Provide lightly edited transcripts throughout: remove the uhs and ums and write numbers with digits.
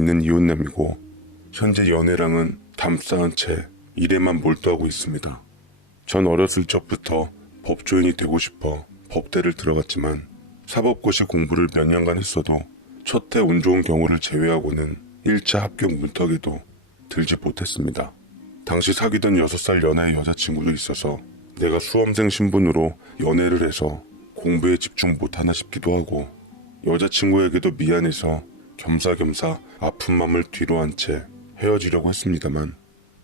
있는 이혼남이고 현재 연애랑은 담쌓은 채 일에만 몰두하고 있습니다. 전 어렸을 적부터 법조인이 되고 싶어 법대를 들어갔지만 사법고시 공부를 몇 년간 했어도 첫 해 운 좋은 경우를 제외하고는 1차 합격 문턱에도 들지 못했습니다. 당시 사귀던 6살 연하의 여자친구도 있어서 내가 수험생 신분으로 연애를 해서 공부에 집중 못하나 싶기도 하고 여자친구에게도 미안해서 겸사겸사 아픈 맘을 뒤로 한 채 헤어지려고 했습니다만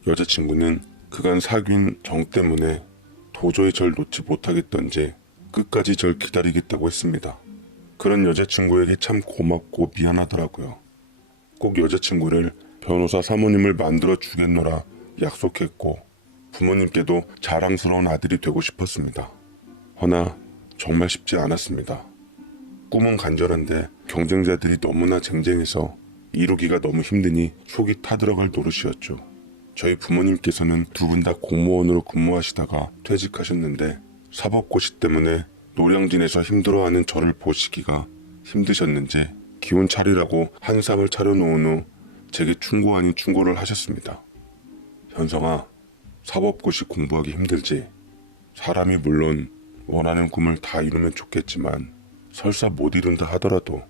여자친구는 그간 사귄 정 때문에 도저히 절 놓지 못하겠던지 끝까지 절 기다리겠다고 했습니다. 그런 여자친구에게 참 고맙고 미안하더라고요. 꼭 여자친구를 변호사 사모님을 만들어 주겠노라 약속했고 부모님께도 자랑스러운 아들이 되고 싶었습니다. 허나 정말 쉽지 않았습니다. 꿈은 간절한데 경쟁자들이 너무나 쟁쟁해서 이루기가 너무 힘드니 속이 타들어갈 노릇이었죠. 저희 부모님께서는 두 분 다 공무원으로 근무하시다가 퇴직하셨는데 사법고시 때문에 노량진에서 힘들어하는 저를 보시기가 힘드셨는지 기운 차리라고 한상을 차려놓은 후 제게 충고 아닌 충고를 하셨습니다. 현성아, 사법고시 공부하기 힘들지. 사람이 물론 원하는 꿈을 다 이루면 좋겠지만 설사 못 이룬다 하더라도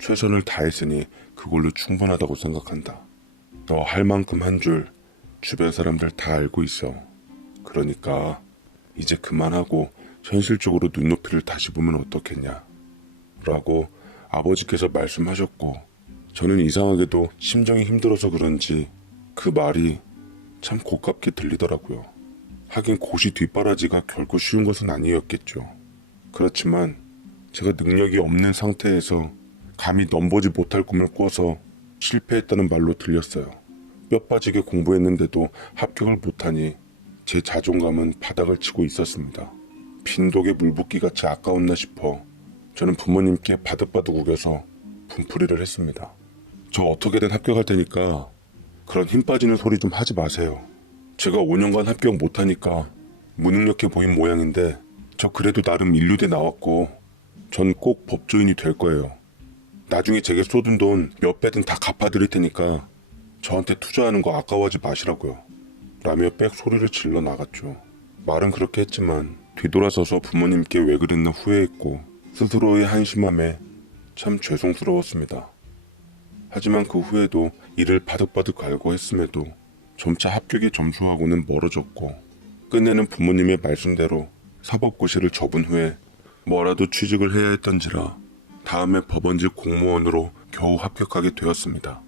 최선을 다했으니 그걸로 충분하다고 생각한다. 너 할 만큼 한 줄 주변 사람들 다 알고 있어. 그러니까 이제 그만하고 현실적으로 눈높이를 다시 보면 어떻겠냐 라고 아버지께서 말씀하셨고 저는 이상하게도 심정이 힘들어서 그런지 그 말이 참 고깝게 들리더라고요. 하긴 고시 뒷바라지가 결코 쉬운 것은 아니었겠죠. 그렇지만 제가 능력이 없는 상태에서 감히 넘보지 못할 꿈을 꿔서 실패했다는 말로 들렸어요. 뼈 빠지게 공부했는데도 합격을 못하니 제 자존감은 바닥을 치고 있었습니다. 빈독에 물 붓기 같이 아까웠나 싶어 저는 부모님께 바득바득 우겨서 분풀이를 했습니다. 저 어떻게든 합격할 테니까 그런 힘 빠지는 소리 좀 하지 마세요. 제가 5년간 합격 못하니까 무능력해 보인 모양인데 저 그래도 나름 인류대 나왔고 전 꼭 법조인이 될 거예요. 나중에 제게 쏟은 돈 몇 배든 다 갚아드릴 테니까 저한테 투자하는 거 아까워하지 마시라고요. 라며 빽 소리를 질러 나갔죠. 말은 그렇게 했지만 뒤돌아서서 부모님께 왜 그랬나 후회했고 스스로의 한심함에 참 죄송스러웠습니다. 하지만 그 후에도 이를 바득바득 갈고 했음에도 점차 합격의 점수하고는 멀어졌고 끝내는 부모님의 말씀대로 사법고시를 접은 후에 뭐라도 취직을 해야 했던지라 다음에 법원직 공무원으로 겨우 합격하게 되었습니다.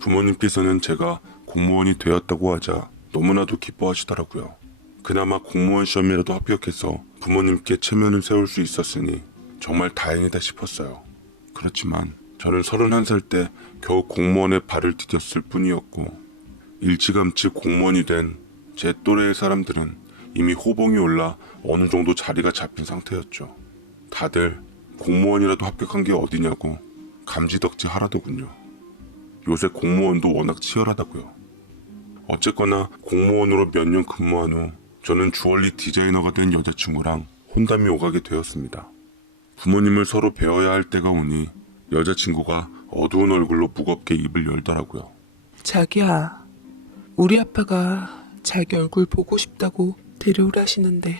부모님께서는 제가 공무원이 되었다고 하자 너무나도 기뻐하시더라고요. 그나마 공무원 시험이라도 합격해서 부모님께 체면을 세울 수 있었으니 정말 다행이다 싶었어요. 그렇지만 저는 31살 때 겨우 공무원의 발을 디뎠을 뿐이었고 일찌감치 공무원이 된 제 또래의 사람들은 이미 호봉이 올라 어느 정도 자리가 잡힌 상태였죠. 다들 공무원이라도 합격한 게 어디냐고 감지덕지 하라더군요. 요새 공무원도 워낙 치열하다고요. 어쨌거나 공무원으로 몇 년 근무한 후 저는 주얼리 디자이너가 된 여자친구랑 혼담이 오가게 되었습니다. 부모님을 서로 배워야 할 때가 오니 여자친구가 어두운 얼굴로 무겁게 입을 열더라고요. 자기야, 우리 아빠가 자기 얼굴 보고 싶다고 데려오라시는데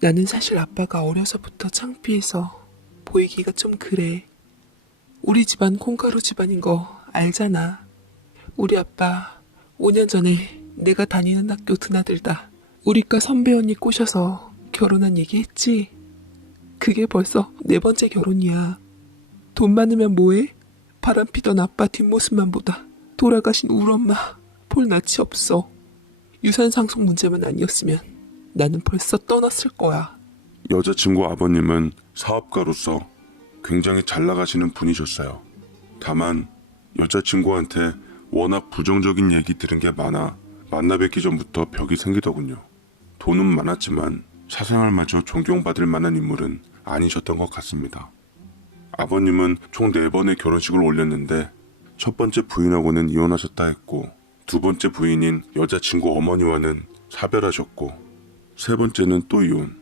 나는 사실 아빠가 어려서부터 창피해서 보이기가 좀 그래. 우리 집안 콩가루 집안인 거 알잖아. 우리 아빠 5년 전에 내가 다니는 학교 드나들다 우리과 선배 언니 꼬셔서 결혼한 얘기 했지? 그게 벌써 4번째 결혼이야. 돈 많으면 뭐해? 바람피던 아빠 뒷모습만 보다 돌아가신 우리 엄마 볼 낯이 없어. 유산 상속 문제만 아니었으면 나는 벌써 떠났을 거야. 여자친구 아버님은 사업가로서 굉장히 잘 나가시는 분이셨어요. 다만 여자친구한테 워낙 부정적인 얘기 들은 게 많아 만나 뵙기 전부터 벽이 생기더군요. 돈은 많았지만 사생활마저 존경받을 만한 인물은 아니셨던 것 같습니다. 아버님은 총 4번의 결혼식을 올렸는데 첫 번째 부인하고는 이혼하셨다 했고 두 번째 부인인 여자친구 어머니와는 사별하셨고 세 번째는 또 이혼,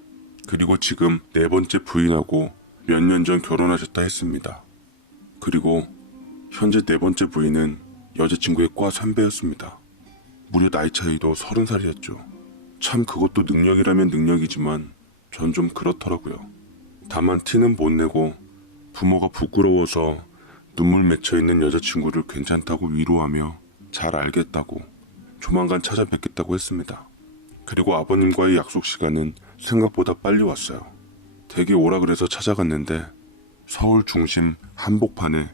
그리고 지금 4번째 부인하고 몇 년 전 결혼하셨다 했습니다. 그리고 현재 4번째 부인은 여자친구의 과 선배였습니다. 무려 나이 차이도 30살이었죠. 참 그것도 능력이라면 능력이지만 전 좀 그렇더라고요. 다만 티는 못 내고 부모가 부끄러워서 눈물 맺혀 있는 여자친구를 괜찮다고 위로하며 잘 알겠다고 조만간 찾아뵙겠다고 했습니다. 그리고 아버님과의 약속 시간은 생각보다 빨리 왔어요. 댁에 오라 그래서 찾아갔는데 서울 중심 한복판에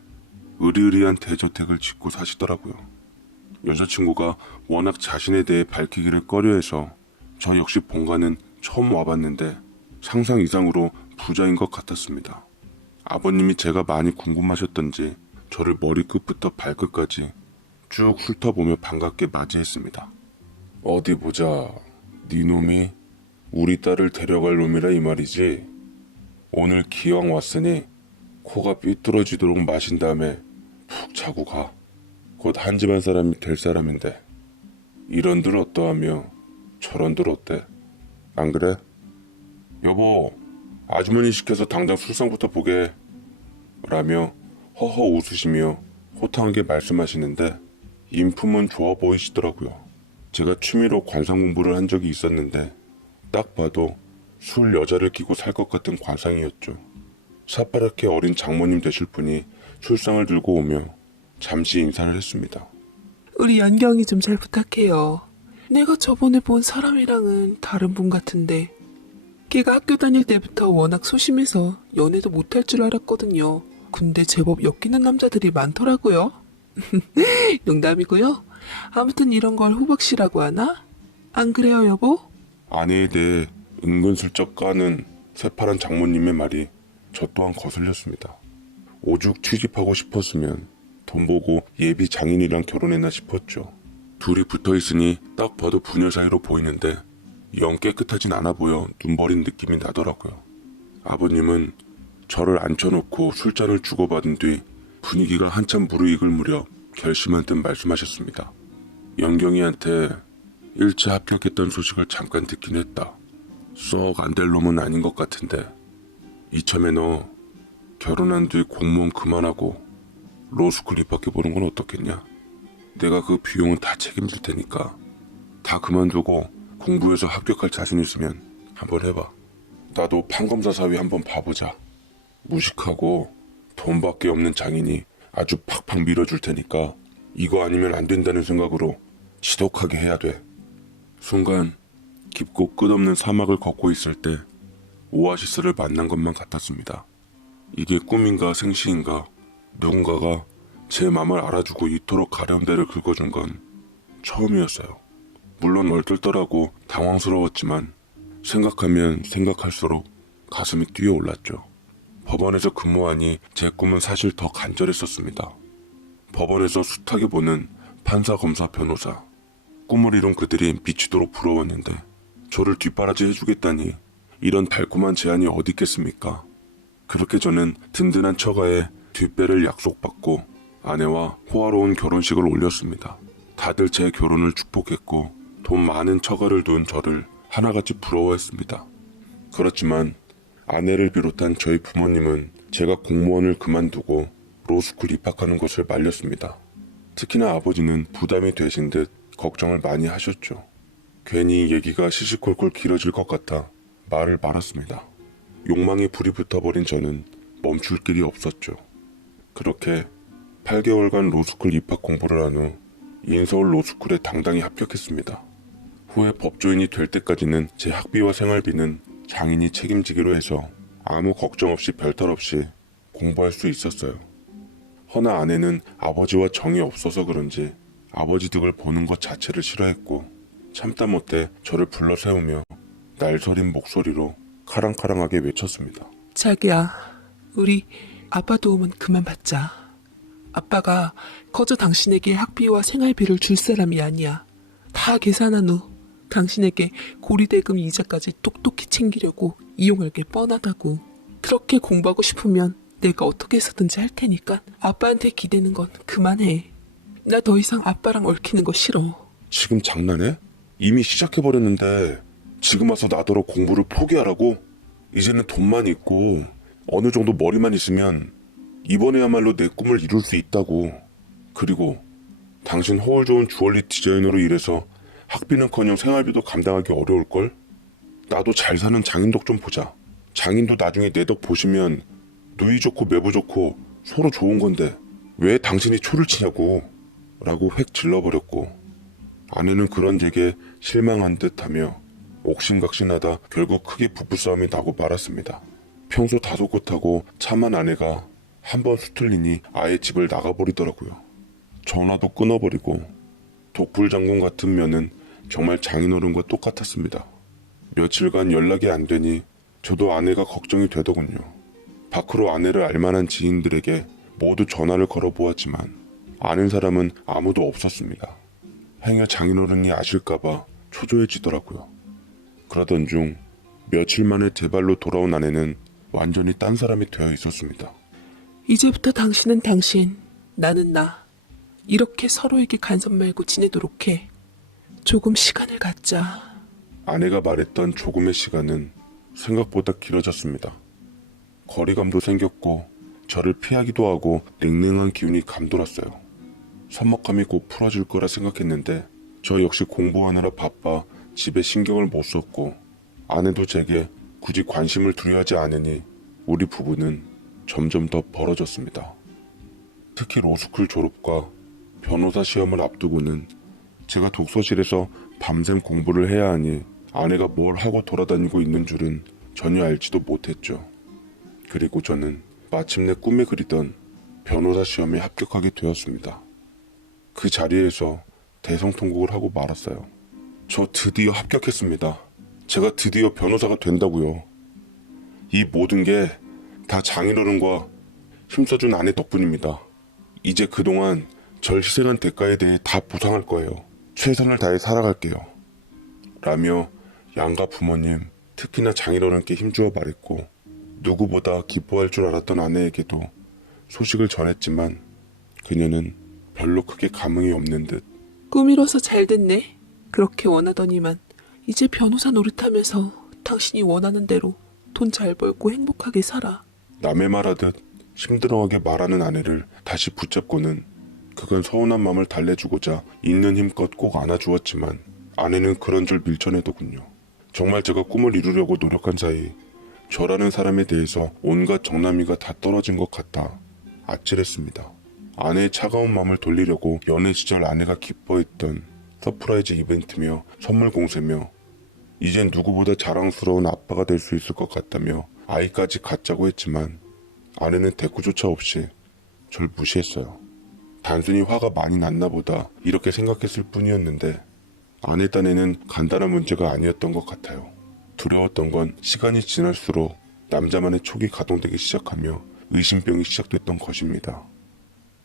으리으리한 대저택을 짓고 사시더라고요. 여자친구가 워낙 자신에 대해 밝히기를 꺼려해서 저 역시 본가는 처음 와봤는데 상상 이상으로 부자인 것 같았습니다. 아버님이 제가 많이 궁금하셨던지 저를 머리끝부터 발끝까지 쭉 훑어보며 반갑게 맞이했습니다. 어디 보자. 네 놈이 우리 딸을 데려갈 놈이라 이 말이지. 오늘 기왕 왔으니 코가 삐뚤어지도록 마신 다음에 푹 자고 가. 곧 한 집안 사람이 될 사람인데 이런들 어떠하며 저런들 어때? 안 그래? 여보, 아주머니 시켜서 당장 술상부터 보게 라며 허허 웃으시며 호탕하게 말씀하시는데 인품은 좋아 보이시더라고요. 제가 취미로 관상 공부를 한 적이 있었는데 딱 봐도 술 여자를 끼고 살 것 같은 관상이었죠. 새파랗게 어린 장모님 되실 분이 술상을 들고 오며 잠시 인사를 했습니다. 우리 연경이 좀 잘 부탁해요. 내가 저번에 본 사람이랑은 다른 분 같은데 걔가 학교 다닐 때부터 워낙 소심해서 연애도 못할 줄 알았거든요. 근데 제법 엮이는 남자들이 많더라고요. 농담이고요. 아무튼 이런 걸 호박씨라고 하나? 안 그래요, 여보? 아내에 대해 은근슬쩍 까는 새파란 장모님의 말이 저 또한 거슬렸습니다. 오죽 취직하고 싶었으면 돈 보고 예비 장인이랑 결혼했나 싶었죠. 둘이 붙어있으니 딱 봐도 부녀 사이로 보이는데 영 깨끗하진 않아 보여 눈버린 느낌이 나더라고요. 아버님은 저를 앉혀놓고 술잔을 주고받은 뒤 분위기가 한참 무르익을 무렵 결심한 듯 말씀하셨습니다. 영경이한테 1차 합격했던 소식을 잠깐 듣긴 했다. 썩 안 될 놈은 아닌 것 같은데 이참에 너 결혼한 뒤 공무원 그만하고 로스쿨 입학해보는 건 어떻겠냐? 내가 그 비용은 다 책임질 테니까 다 그만두고 공부해서 합격할 자신 있으면 한번 해봐. 나도 판검사 사위 한번 봐보자. 무식하고 돈밖에 없는 장인이 아주 팍팍 밀어줄 테니까 이거 아니면 안 된다는 생각으로 지독하게 해야 돼. 순간 깊고 끝없는 사막을 걷고 있을 때 오아시스를 만난 것만 같았습니다. 이게 꿈인가 생시인가 누군가가 제 맘을 알아주고 이토록 가려운 데를 긁어준 건 처음이었어요. 물론 얼떨떨하고 당황스러웠지만 생각하면 생각할수록 가슴이 뛰어올랐죠. 법원에서 근무하니 제 꿈은 사실 더 간절했었습니다. 법원에서 숱하게 보는 판사, 검사, 변호사. 꿈을 이룬 그들이 미치도록 부러웠는데 저를 뒷바라지 해주겠다니 이런 달콤한 제안이 어디 있겠습니까? 그렇게 저는 든든한 처가에 뒷배를 약속받고 아내와 호화로운 결혼식을 올렸습니다. 다들 제 결혼을 축복했고 돈 많은 처가를 둔 저를 하나같이 부러워했습니다. 그렇지만 아내를 비롯한 저희 부모님은 제가 공무원을 그만두고 로스쿨 입학하는 것을 말렸습니다. 특히나 아버지는 부담이 되신 듯 걱정을 많이 하셨죠. 괜히 얘기가 시시콜콜 길어질 것 같아 말을 말았습니다. 욕망에 불이 붙어버린 저는 멈출 길이 없었죠. 그렇게 8개월간 로스쿨 입학 공부를 한 후 인서울 로스쿨에 당당히 합격했습니다. 후에 법조인이 될 때까지는 제 학비와 생활비는 장인이 책임지기로 해서 아무 걱정 없이 별탈 없이 공부할 수 있었어요. 허나 아내는 아버지와 정이 없어서 그런지 아버지 득을 보는 것 자체를 싫어했고 참다 못해 저를 불러 세우며 날서린 목소리로 카랑카랑하게 외쳤습니다. 자기야, 우리 아빠 도움은 그만 받자. 아빠가 거저 당신에게 학비와 생활비를 줄 사람이 아니야. 다 계산한 후 당신에게 고리대금 이자까지 똑똑히 챙기려고 이용할 게 뻔하다고. 그렇게 공부하고 싶으면 내가 어떻게 해서든지 할 테니까 아빠한테 기대는 건 그만해. 나 더 이상 아빠랑 얽히는 거 싫어. 지금 장난해? 이미 시작해버렸는데 지금 와서 나더러 공부를 포기하라고? 이제는 돈만 있고 어느 정도 머리만 있으면 이번에야말로 내 꿈을 이룰 수 있다고. 그리고 당신 허울 좋은 주얼리 디자이너로 일해서 학비는커녕 생활비도 감당하기 어려울걸? 나도 잘 사는 장인덕 좀 보자. 장인도 나중에 내 덕 보시면 누이 좋고 매부 좋고 서로 좋은 건데 왜 당신이 초를 치냐고 라고 획 질러버렸고 아내는 그런 제게 실망한 듯하며 옥신각신하다 결국 크게 부부싸움이 나고 말았습니다. 평소 다소곳하고 참한 아내가 한번 수틀리니 아예 집을 나가버리더라고요. 전화도 끊어버리고 독불장군 같은 면은 정말 장인어른과 똑같았습니다. 며칠간 연락이 안 되니 저도 아내가 걱정이 되더군요. 밖으로 아내를 알만한 지인들에게 모두 전화를 걸어보았지만 아는 사람은 아무도 없었습니다. 행여 장인어른이 아실까봐 초조해지더라고요. 그러던 중 며칠 만에 제 발로 돌아온 아내는 완전히 딴 사람이 되어 있었습니다. 이제부터 당신은 당신, 나는 나. 이렇게 서로에게 간섭 말고 지내도록 해. 조금 시간을 갖자. 아내가 말했던 조금의 시간은 생각보다 길어졌습니다. 거리감도 생겼고 저를 피하기도 하고 냉랭한 기운이 감돌았어요. 서먹함이 곧 풀어질 거라 생각했는데 저 역시 공부하느라 바빠 집에 신경을 못 썼고 아내도 제게 굳이 관심을 두려하지 않으니 우리 부부는 점점 더 벌어졌습니다. 특히 로스쿨 졸업과 변호사 시험을 앞두고는 제가 독서실에서 밤샘 공부를 해야 하니 아내가 뭘 하고 돌아다니고 있는 줄은 전혀 알지도 못했죠. 그리고 저는 마침내 꿈에 그리던 변호사 시험에 합격하게 되었습니다. 그 자리에서 대성통곡을 하고 말았어요. 저 드디어 합격했습니다. 제가 드디어 변호사가 된다고요. 이 모든 게 다 장인어른과 힘써준 아내 덕분입니다. 이제 그동안 절 희생한 대가에 대해 다 보상할 거예요. 최선을 다해 살아갈게요. 라며 양가 부모님, 특히나 장인어른께 힘주어 말했고 누구보다 기뻐할 줄 알았던 아내에게도 소식을 전했지만 그녀는 별로 크게 감흥이 없는 듯 꿈이로서 잘 됐네. 그렇게 원하더니만 이제 변호사 노릇하면서 당신이 원하는 대로 돈 잘 벌고 행복하게 살아. 남의 말하듯 힘들어하게 말하는 아내를 다시 붙잡고는 그간 서운한 마음을 달래주고자 있는 힘껏 꼭 안아주었지만 아내는 그런 줄 밀쳐내더군요. 정말 제가 꿈을 이루려고 노력한 사이 저라는 사람에 대해서 온갖 정남이가 다 떨어진 것 같아 아찔했습니다. 아내의 차가운 마음을 돌리려고 연애 시절 아내가 기뻐했던 서프라이즈 이벤트며 선물 공세며 이젠 누구보다 자랑스러운 아빠가 될 수 있을 것 같다며 아이까지 갖자고 했지만 아내는 대꾸조차 없이 절 무시했어요. 단순히 화가 많이 났나 보다 이렇게 생각했을 뿐이었는데 아내 딴에는 간단한 문제가 아니었던 것 같아요. 두려웠던 건 시간이 지날수록 남자만의 촉이 가동되기 시작하며 의심병이 시작됐던 것입니다.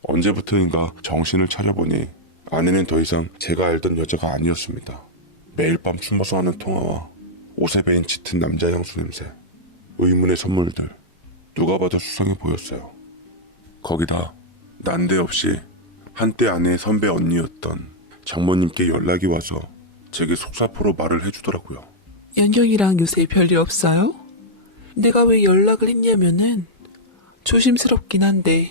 언제부터인가 정신을 차려보니 아내는 더 이상 제가 알던 여자가 아니었습니다. 매일 밤 숨어서 하는 통화와 옷에 배인 짙은 남자 향수 냄새, 의문의 선물들, 누가 봐도 수상해 보였어요. 거기다 난데없이 한때 아내의 선배 언니였던 장모님께 연락이 와서 제게 속사포로 말을 해주더라고요. 연경이랑 요새 별일 없어요? 내가 왜 연락을 했냐면은 조심스럽긴 한데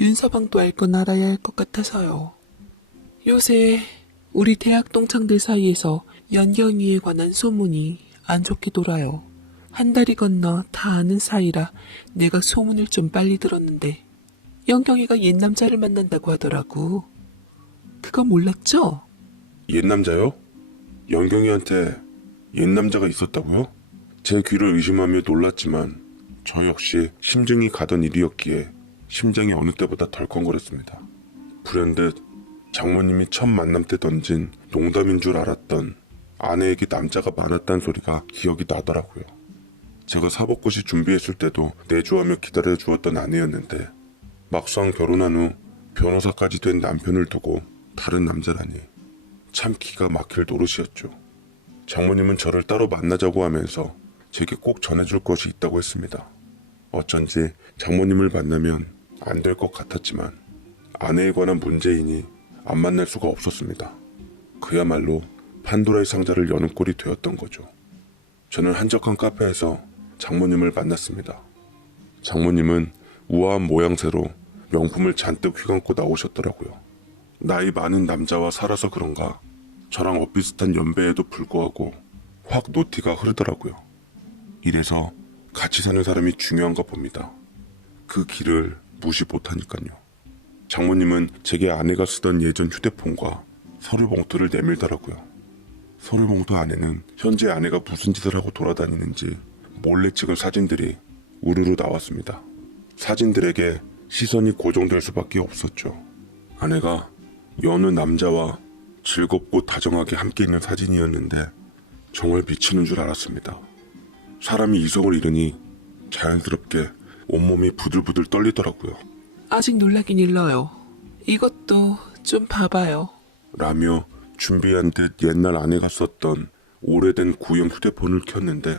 윤서방도 알 건 알아야 할 것 같아서요. 요새 우리 대학 동창들 사이에서 연경이에 관한 소문이 안 좋게 돌아요. 한 달이 건너 다 아는 사이라 내가 소문을 좀 빨리 들었는데 연경이가 옛 남자를 만난다고 하더라고. 그거 몰랐죠? 옛 남자요? 연경이한테 옛 남자가 있었다고요? 제 귀를 의심하며 놀랐지만 저 역시 심증이 가던 일이었기에 심장이 어느 때보다 덜컹거렸습니다. 불현듯 장모님이 첫 만남 때 던진 농담인 줄 알았던 아내에게 남자가 많았다는 소리가 기억이 나더라고요. 제가 사법고시 준비했을 때도 내조하며 기다려주었던 아내였는데 막상 결혼한 후 변호사까지 된 남편을 두고 다른 남자라니 참 기가 막힐 노릇이었죠. 장모님은 저를 따로 만나자고 하면서 제게 꼭 전해줄 것이 있다고 했습니다. 어쩐지 장모님을 만나면 안 될 것 같았지만 아내에 관한 문제이니 안 만날 수가 없었습니다. 그야말로 판도라의 상자를 여는 꼴이 되었던 거죠. 저는 한적한 카페에서 장모님을 만났습니다. 장모님은 우아한 모양새로 명품을 잔뜩 휘감고 나오셨더라고요. 나이 많은 남자와 살아서 그런가 저랑 엇비슷한 연배에도 불구하고 확 노티가 흐르더라고요. 이래서 같이 사는 사람이 중요한가 봅니다. 그 길을 무시 못하니까요. 장모님은 제게 아내가 쓰던 예전 휴대폰과 서류 봉투를 내밀더라고요. 서류 봉투 안에는 현재 아내가 무슨 짓을 하고 돌아다니는지 몰래 찍은 사진들이 우르르 나왔습니다. 사진들에게 시선이 고정될 수밖에 없었죠. 아내가 여느 남자와 즐겁고 다정하게 함께 있는 사진이었는데 정말 미치는 줄 알았습니다. 사람이 이성을 잃으니 자연스럽게 온몸이 부들부들 떨리더라고요. 아직 놀라긴 일러요. 이것도 좀 봐봐요. 라며 준비한 듯 옛날 아내가 썼던 오래된 구형 휴대폰을 켰는데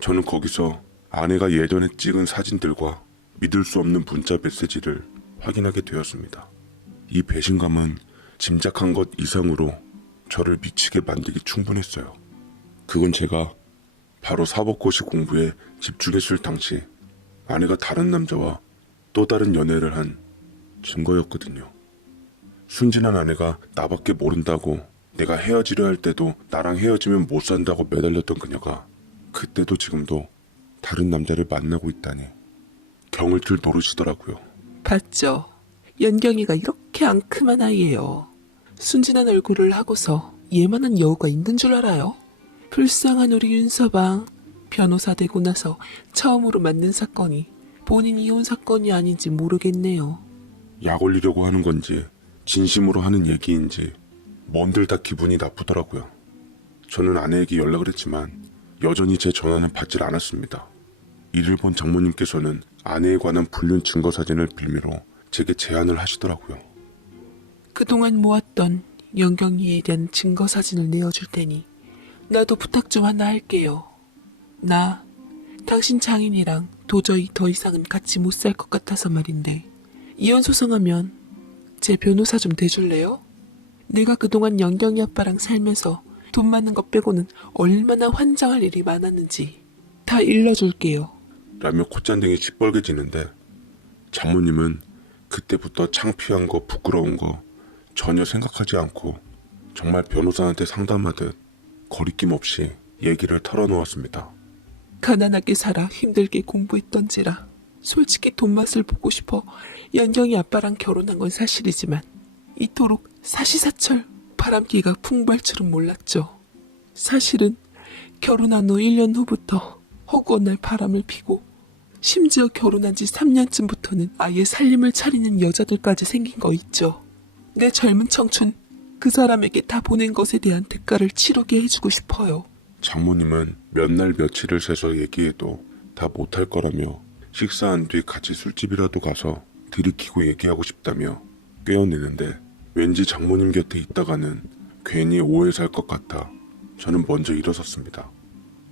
저는 거기서 아내가 예전에 찍은 사진들과 믿을 수 없는 문자 메시지를 확인하게 되었습니다. 이 배신감은 짐작한 것 이상으로 저를 미치게 만들기 충분했어요. 그건 제가 바로 사법고시 공부에 집중했을 당시 아내가 다른 남자와 또 다른 연애를 한 증거였거든요. 순진한 아내가 나밖에 모른다고 내가 헤어지려 할 때도 나랑 헤어지면 못 산다고 매달렸던 그녀가 그때도 지금도 다른 남자를 만나고 있다니 경을 틀 노릇이더라고요. 봤죠? 연경이가 이렇게 앙큼한 아이예요. 순진한 얼굴을 하고서 예만한 여우가 있는 줄 알아요? 불쌍한 우리 윤서방. 변호사 되고 나서 처음으로 만난 사건이 본인 이혼 사건이 아닌지 모르겠네요. 약 올리려고 하는 건지 진심으로 하는 얘기인지 뭔들 다 기분이 나쁘더라고요. 저는 아내에게 연락을 했지만 여전히 제 전화는 받질 않았습니다. 이를 본 장모님께서는 아내에 관한 불륜 증거 사진을 빌미로 제게 제안을 하시더라고요. 그동안 모았던 연경이에 대한 증거 사진을 내어줄 테니 나도 부탁 좀 하나 할게요. 나 당신 장인이랑 도저히 더 이상은 같이 못 살 것 같아서 말인데 이혼 소송하면 제 변호사 좀 대줄래요? 내가 그동안 연경이 아빠랑 살면서 돈 많은 것 빼고는 얼마나 환장할 일이 많았는지 다 일러줄게요. 라며 콧잔등이 시뻘개지는데 장모님은 그때부터 창피한 거 부끄러운 거 전혀 생각하지 않고 정말 변호사한테 상담하듯 거리낌 없이 얘기를 털어놓았습니다. 가난하게 살아 힘들게 공부했던지라 솔직히 돈 맛을 보고 싶어 연경이 아빠랑 결혼한 건 사실이지만 이토록 사시사철 바람기가 풍부할 줄은 몰랐죠. 사실은 결혼한 후 1년 후부터 허구한 날 바람을 피고 심지어 결혼한 지 3년쯤부터는 아예 살림을 차리는 여자들까지 생긴 거 있죠. 내 젊은 청춘 그 사람에게 다 보낸 것에 대한 대가를 치르게 해주고 싶어요. 장모님은 몇 날 며칠을 세서 얘기해도 다 못할 거라며 식사한 뒤 같이 술집이라도 가서 들이키고 얘기하고 싶다며 꿰어내는데 왠지 장모님 곁에 있다가는 괜히 오해 살 것 같아 저는 먼저 일어섰습니다.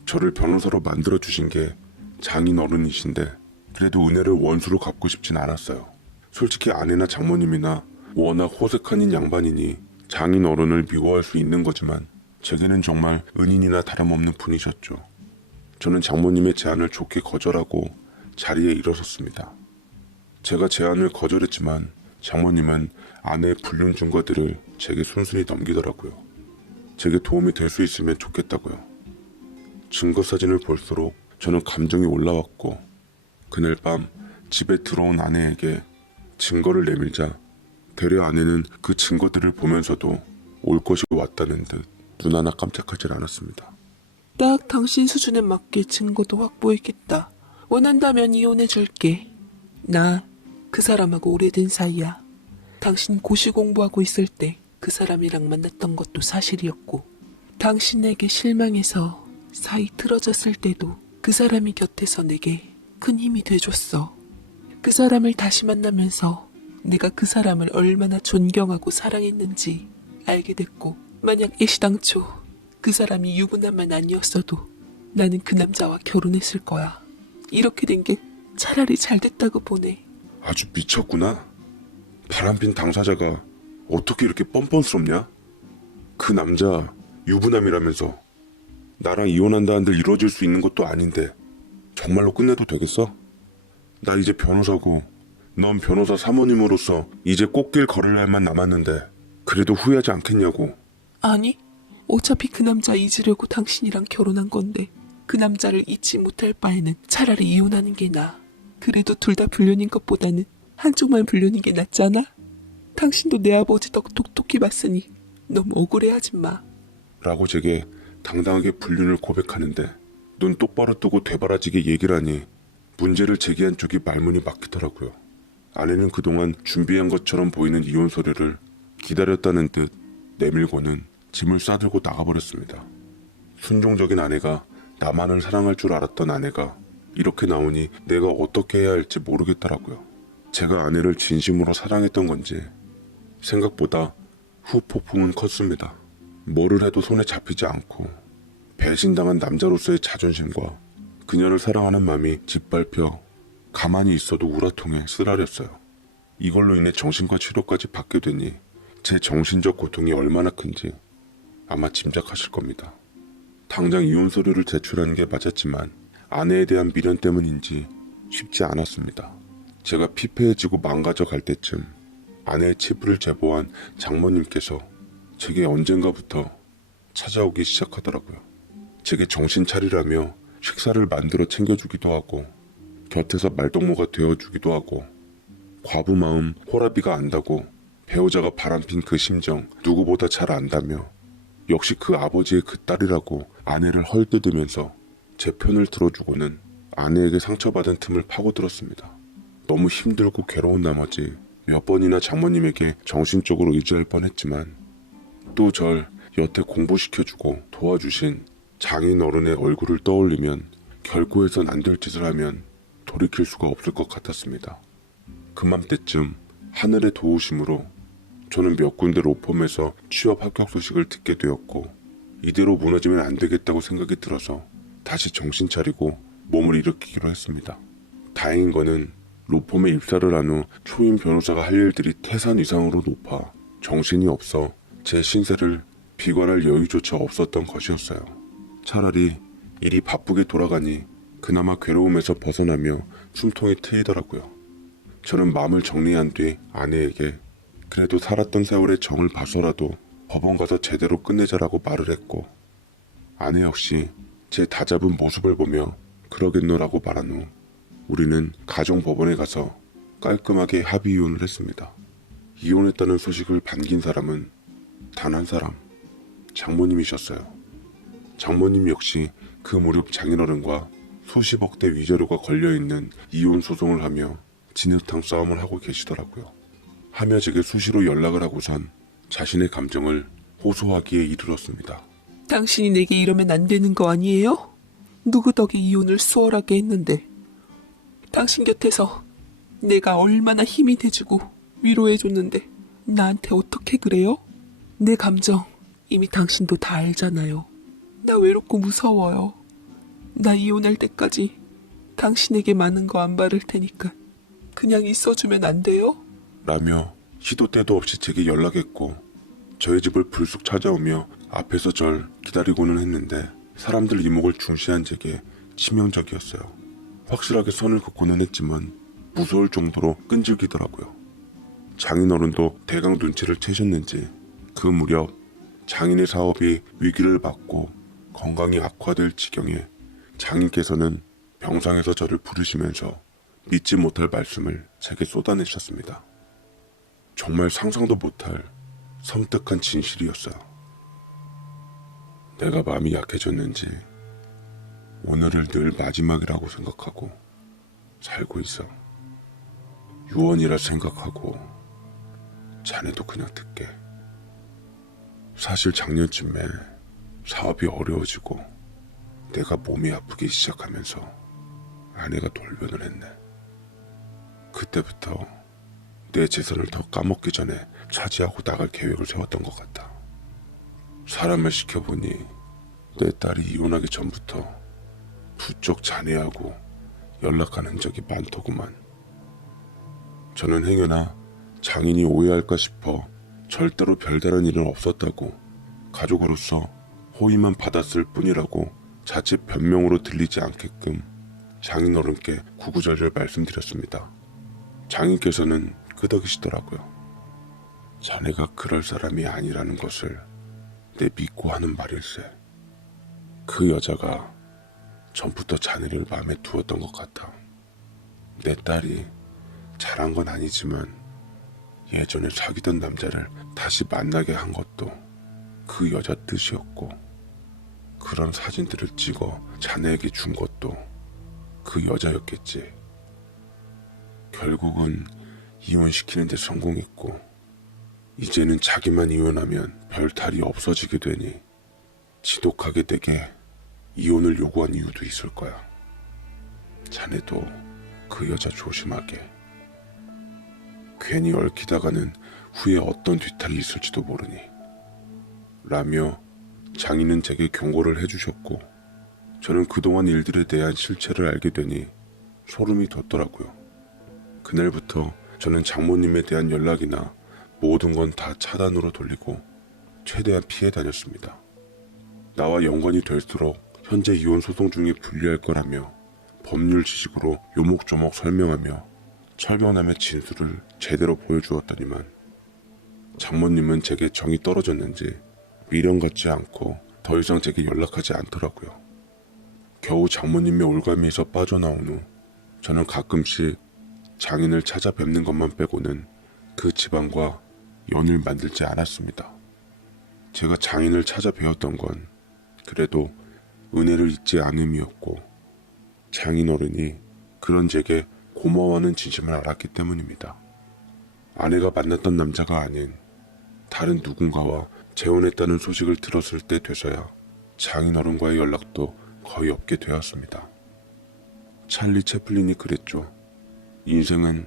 저를 변호사로 만들어주신 게 장인 어른이신데 그래도 은혜를 원수로 갚고 싶진 않았어요. 솔직히 아내나 장모님이나 워낙 호색한 양반이니 장인 어른을 미워할 수 있는 거지만 제게는 정말 은인이나 다름없는 분이셨죠. 저는 장모님의 제안을 좋게 거절하고 자리에 일어섰습니다. 제가 제안을 거절했지만 장모님은 아내의 불륜 증거들을 제게 순순히 넘기더라고요. 제게 도움이 될 수 있으면 좋겠다고요. 증거 사진을 볼수록 저는 감정이 올라왔고 그날 밤 집에 들어온 아내에게 증거를 내밀자 되려 아내는 그 증거들을 보면서도 올 것이 왔다는 듯 눈 하나 깜짝하지 않았습니다. 딱 당신 수준에 맞게 증거도 확보했겠다. 원한다면 이혼해줄게. 나 그 사람하고 오래된 사이야. 당신 고시 공부하고 있을 때 그 사람이랑 만났던 것도 사실이었고 당신에게 실망해서 사이 틀어졌을 때도 그 사람이 곁에서 내게 큰 힘이 돼줬어. 그 사람을 다시 만나면서 내가 그 사람을 얼마나 존경하고 사랑했는지 알게 됐고 만약 애시당초 그 사람이 유부남만 아니었어도 나는 그 남자와 결혼했을 거야. 이렇게 된 게 차라리 잘 됐다고 보네. 아주 미쳤구나. 바람핀 당사자가 어떻게 이렇게 뻔뻔스럽냐? 그 남자 유부남이라면서 나랑 이혼한다는데 이루어질 수 있는 것도 아닌데 정말로 끝내도 되겠어? 나 이제 변호사고 넌 변호사 사모님으로서 이제 꽃길 걸을 날만 남았는데 그래도 후회하지 않겠냐고. 아니, 어차피 그 남자 잊으려고 당신이랑 결혼한 건데 그 남자를 잊지 못할 바에는 차라리 이혼하는 게 나아. 그래도 둘 다 불륜인 것보다는 한쪽만 불륜인 게 낫잖아? 당신도 내 아버지 덕 똑똑히 봤으니 너무 억울해하지 마. 라고 제게 당당하게 불륜을 고백하는데 눈 똑바로 뜨고 되바라지게 얘기를 하니 문제를 제기한 쪽이 말문이 막히더라고요. 아내는 그동안 준비한 것처럼 보이는 이혼 서류를 기다렸다는 듯 내밀고는 짐을 싸들고 나가버렸습니다. 순종적인 아내가 나만을 사랑할 줄 알았던 아내가 이렇게 나오니 내가 어떻게 해야 할지 모르겠더라고요. 제가 아내를 진심으로 사랑했던 건지 생각보다 후폭풍은 컸습니다. 뭐를 해도 손에 잡히지 않고 배신당한 남자로서의 자존심과 그녀를 사랑하는 마음이 짓밟혀 가만히 있어도 우라통에 쓰라렸어요. 이걸로 인해 정신과 치료까지 받게 되니 제 정신적 고통이 얼마나 큰지 아마 짐작하실 겁니다. 당장 이혼 서류를 제출하는 게 맞았지만 아내에 대한 미련 때문인지 쉽지 않았습니다. 제가 피폐해지고 망가져 갈 때쯤 아내의 치부를 제보한 장모님께서 제게 언젠가부터 찾아오기 시작하더라고요. 제게 정신 차리라며 식사를 만들어 챙겨주기도 하고 곁에서 말동무가 되어주기도 하고 과부 마음 호라비가 안다고 배우자가 바람핀 그 심정 누구보다 잘 안다며 역시 그 아버지의 그 딸이라고 아내를 헐뜯으면서 제 편을 들어주고는 아내에게 상처받은 틈을 파고들었습니다. 너무 힘들고 괴로운 나머지 몇 번이나 장모님에게 정신적으로 의지할 뻔했지만 또 절 여태 공부시켜주고 도와주신 장인 어른의 얼굴을 떠올리면 결코 해선 안 될 짓을 하면 돌이킬 수가 없을 것 같았습니다. 그맘때쯤 하늘의 도우심으로 저는 몇 군데 로펌에서 취업 합격 소식을 듣게 되었고 이대로 무너지면 안 되겠다고 생각이 들어서 다시 정신 차리고 몸을 일으키기로 했습니다. 다행인 거는 로펌에 입사를 한 후 초임 변호사가 할 일들이 태산 이상으로 높아 정신이 없어 제 신세를 비관할 여유조차 없었던 것이었어요. 차라리 일이 바쁘게 돌아가니 그나마 괴로움에서 벗어나며 숨통이 트이더라고요. 저는 마음을 정리한 뒤 아내에게 그래도 살았던 세월의 정을 봐서라도 법원 가서 제대로 끝내자라고 말을 했고 아내 역시 제 다잡은 모습을 보며 그러겠노라고 말한 후 우리는 가정법원에 가서 깔끔하게 합의 이혼을 했습니다. 이혼했다는 소식을 반긴 사람은 단 한 사람, 장모님이셨어요. 장모님 역시 그 무렵 장인어른과 수십억대 위자료가 걸려있는 이혼 소송을 하며 진흙탕 싸움을 하고 계시더라고요. 하며 제게 수시로 연락을 하고선 자신의 감정을 호소하기에 이르렀습니다. 당신이 내게 이러면 안 되는 거 아니에요? 누구 덕에 이혼을 수월하게 했는데 당신 곁에서 내가 얼마나 힘이 돼주고 위로해줬는데 나한테 어떻게 그래요? 내 감정 이미 당신도 다 알잖아요. 나 외롭고 무서워요. 나 이혼할 때까지 당신에게 많은 거 안 바를 테니까 그냥 있어주면 안 돼요? 라며 시도 때도 없이 제게 연락했고 저희 집을 불쑥 찾아오며 앞에서 절 기다리고는 했는데 사람들 이목을 중시한 제게 치명적이었어요. 확실하게 선을 긋고는 했지만 무서울 정도로 끈질기더라고요. 장인어른도 대강 눈치를 채셨는지 그 무렵 장인의 사업이 위기를 맞고 건강이 악화될 지경에 장인께서는 병상에서 저를 부르시면서 믿지 못할 말씀을 제게 쏟아내셨습니다. 정말 상상도 못할 섬뜩한 진실이었어요. 내가 마음이 약해졌는지 오늘을 늘 마지막이라고 생각하고 살고 있어. 유언이라 생각하고 자네도 그냥 듣게. 사실 작년쯤에 사업이 어려워지고 내가 몸이 아프기 시작하면서 아내가 돌변을 했네. 그때부터 내 재산을 더 까먹기 전에 차지하고 나갈 계획을 세웠던 것 같다. 사람을 시켜보니 내 딸이 이혼하기 전부터 부쩍 자네하고 연락하는 적이 많더구만. 저는 행여나 장인이 오해할까 싶어 절대로 별다른 일은 없었다고 가족으로서 호의만 받았을 뿐이라고 자칫 변명으로 들리지 않게끔 장인어른께 구구절절 말씀드렸습니다. 장인께서는 끄덕이시더라고요. 자네가 그럴 사람이 아니라는 것을 내 믿고 하는 말일세. 그 여자가 전부터 자네를 마음에 두었던 것 같아. 내 딸이 잘한 건 아니지만 예전에 사귀던 남자를 다시 만나게 한 것도 그 여자 뜻이었고, 그런 사진들을 찍어 자네에게 준 것도 그 여자였겠지. 결국은 이혼시키는 데 성공했고, 이제는 자기만 이혼하면 별 탈이 없어지게 되니 지독하게 내게 이혼을 요구한 이유도 있을 거야. 자네도 그 여자 조심하게. 괜히 얽히다가는 후에 어떤 뒤탈이 있을지도 모르니. 라며 장인은 제게 경고를 해주셨고, 저는 그동안 일들에 대한 실체를 알게 되니 소름이 돋더라고요. 그날부터 저는 장모님에 대한 연락이나 모든 건 다 차단으로 돌리고 최대한 피해 다녔습니다. 나와 연관이 될수록 현재 이혼 소송 중에 불리할 거라며 법률 지식으로 요목조목 설명하며 철명남의 진술을 제대로 보여주었더니만, 장모님은 제게 정이 떨어졌는지 미련 같지 않고 더 이상 제게 연락하지 않더라고요. 겨우 장모님의 올가미에서 빠져나온 후 저는 가끔씩 장인을 찾아뵙는 것만 빼고는 그 집안과 연을 만들지 않았습니다. 제가 장인을 찾아뵈었던 건 그래도 은혜를 잊지 않음이었고, 장인 어른이 그런 제게 고마워하는 진심을 알았기 때문입니다. 아내가 만났던 남자가 아닌 다른 누군가와 재혼했다는 소식을 들었을 때 돼서야 장인 어른과의 연락도 거의 없게 되었습니다. 찰리 채플린이 그랬죠. 인생은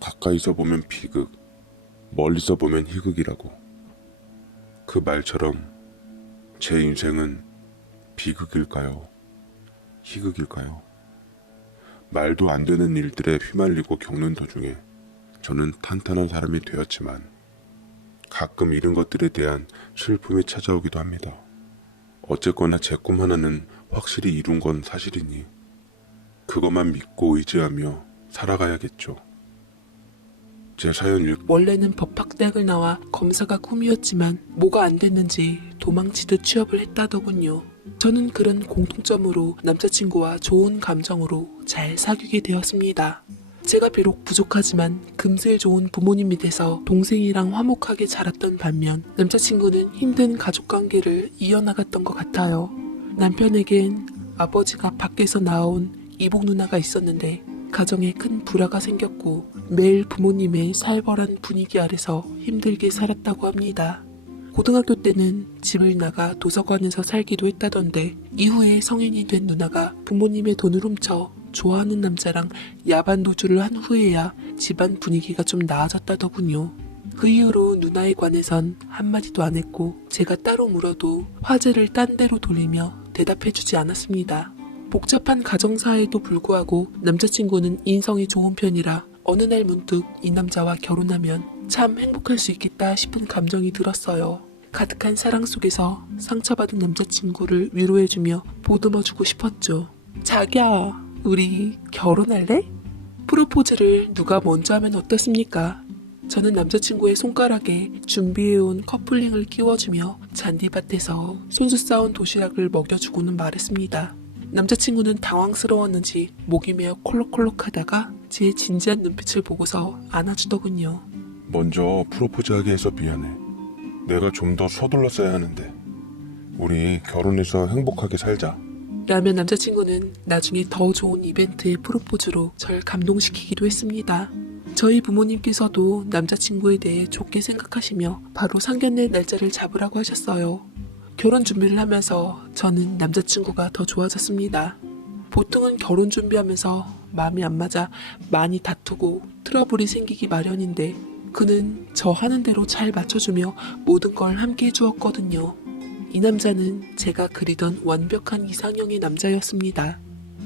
가까이서 보면 비극, 멀리서 보면 희극이라고. 그 말처럼 제 인생은 비극일까요? 희극일까요? 말도 안 되는 일들에 휘말리고 겪는 도중에 저는 탄탄한 사람이 되었지만 가끔 이런 것들에 대한 슬픔이 찾아오기도 합니다. 어쨌거나 제 꿈 하나는 확실히 이룬 건 사실이니 그것만 믿고 의지하며 살아가야겠죠. 제 사연 원래는 법학대학을 나와 검사가 꿈이었지만 뭐가 안 됐는지 도망치듯 취업을 했다더군요. 저는 그런 공통점으로 남자친구와 좋은 감정으로 잘 사귀게 되었습니다. 제가 비록 부족하지만 금슬 좋은 부모님이 돼서 동생이랑 화목하게 자랐던 반면 남자친구는 힘든 가족관계를 이어나갔던 것 같아요. 남편에겐 아버지가 밖에서 나온 이복 누나가 있었는데 가정에 큰 불화가 생겼고 매일 부모님의 살벌한 분위기 아래서 힘들게 살았다고 합니다. 고등학교 때는 집을 나가 도서관에서 살기도 했다던데 이후에 성인이 된 누나가 부모님의 돈을 훔쳐 좋아하는 남자랑 야반 도주를 한 후에야 집안 분위기가 좀 나아졌다더군요. 그 이후로 누나에 관해선 한마디도 안 했고 제가 따로 물어도 화제를 딴 데로 돌리며 대답해주지 않았습니다. 복잡한 가정사에도 불구하고 남자친구는 인성이 좋은 편이라 어느 날 문득 이 남자와 결혼하면 참 행복할 수 있겠다 싶은 감정이 들었어요. 가득한 사랑 속에서 상처받은 남자친구를 위로해주며 보듬어주고 싶었죠. 자기야, 우리 결혼할래? 프로포즈를 누가 먼저 하면 어떻습니까? 저는 남자친구의 손가락에 준비해온 커플링을 끼워주며 잔디밭에서 손수 싸온 도시락을 먹여주고는 말했습니다. 남자친구는 당황스러웠는지 목이 메어 콜록콜록하다가 제 진지한 눈빛을 보고서 안아주더군요. 먼저 프로포즈하게 해서 미안해. 내가 좀 더 서둘렀어야 하는데. 우리 결혼해서 행복하게 살자. 라며 남자친구는 나중에 더 좋은 이벤트의 프로포즈로 절 감동시키기도 했습니다. 저희 부모님께서도 남자친구에 대해 좋게 생각하시며 바로 상견례 날짜를 잡으라고 하셨어요. 결혼 준비를 하면서 저는 남자친구가 더 좋아졌습니다. 보통은 결혼 준비하면서 마음이 안 맞아 많이 다투고 트러블이 생기기 마련인데 그는 저 하는 대로 잘 맞춰주며 모든 걸 함께 해주었거든요. 이 남자는 제가 그리던 완벽한 이상형의 남자였습니다.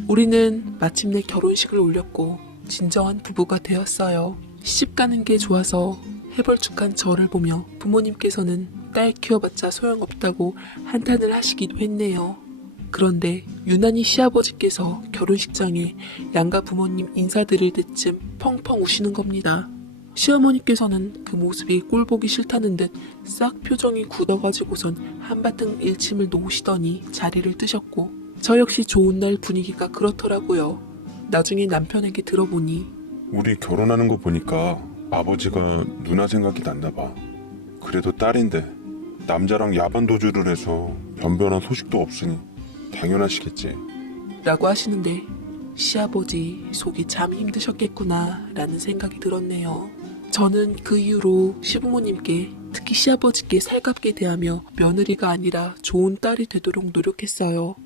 우리는 마침내 결혼식을 올렸고 진정한 부부가 되었어요. 시집가는 게 좋아서 해벌쭉한 저를 보며 부모님께서는 딸 키워봤자 소용없다고 한탄을 하시기도 했네요. 그런데 유난히 시아버지께서 결혼식장에 양가 부모님 인사드릴 때쯤 펑펑 우시는 겁니다. 시어머니께서는 그 모습이 꼴보기 싫다는 듯 싹 표정이 굳어가지고선 한바탕 일침을 놓으시더니 자리를 뜨셨고, 저 역시 좋은 날 분위기가 그렇더라고요. 나중에 남편에게 들어보니 우리 결혼하는 거 보니까 아버지가 누나 생각이 났나 봐. 그래도 딸인데 남자랑 야반 도주를 해서 변변한 소식도 없으니 당연하시겠지. 라고 하시는데, 시아버지 속이 참 힘드셨겠구나 라는 생각이 들었네요. 저는 그 이후로 시부모님께, 특히 시아버지께 살갑게 대하며 며느리가 아니라 좋은 딸이 되도록 노력했어요.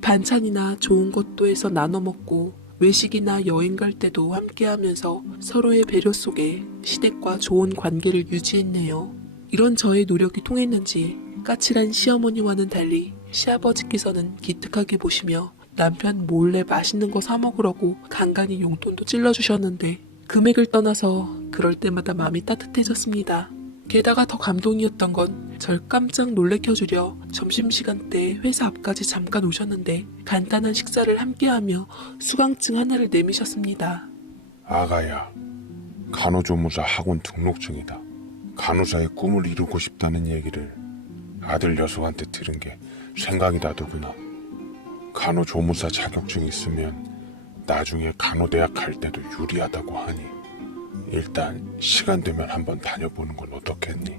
반찬이나 좋은 것도 해서 나눠 먹고 외식이나 여행 갈 때도 함께 하면서 서로의 배려 속에 시댁과 좋은 관계를 유지했네요. 이런 저의 노력이 통했는지 까칠한 시어머니와는 달리 시아버지께서는 기특하게 보시며 남편 몰래 맛있는 거 사 먹으라고 간간히 용돈도 찔러주셨는데, 금액을 떠나서 그럴 때마다 마음이 따뜻해졌습니다. 게다가 더 감동이었던 건 절 깜짝 놀래켜주려 점심시간 때 회사 앞까지 잠깐 오셨는데 간단한 식사를 함께하며 수강증 하나를 내미셨습니다. 아가야, 간호조무사 학원 등록 중이다. 간호사의 꿈을 이루고 싶다는 얘기를 아들 녀석한테 들은 게 생각이 나더구나. 간호조무사 자격증이 있으면 나중에 간호대학 갈 때도 유리하다고 하니 일단 시간 되면 한번 다녀보는 건 어떻겠니?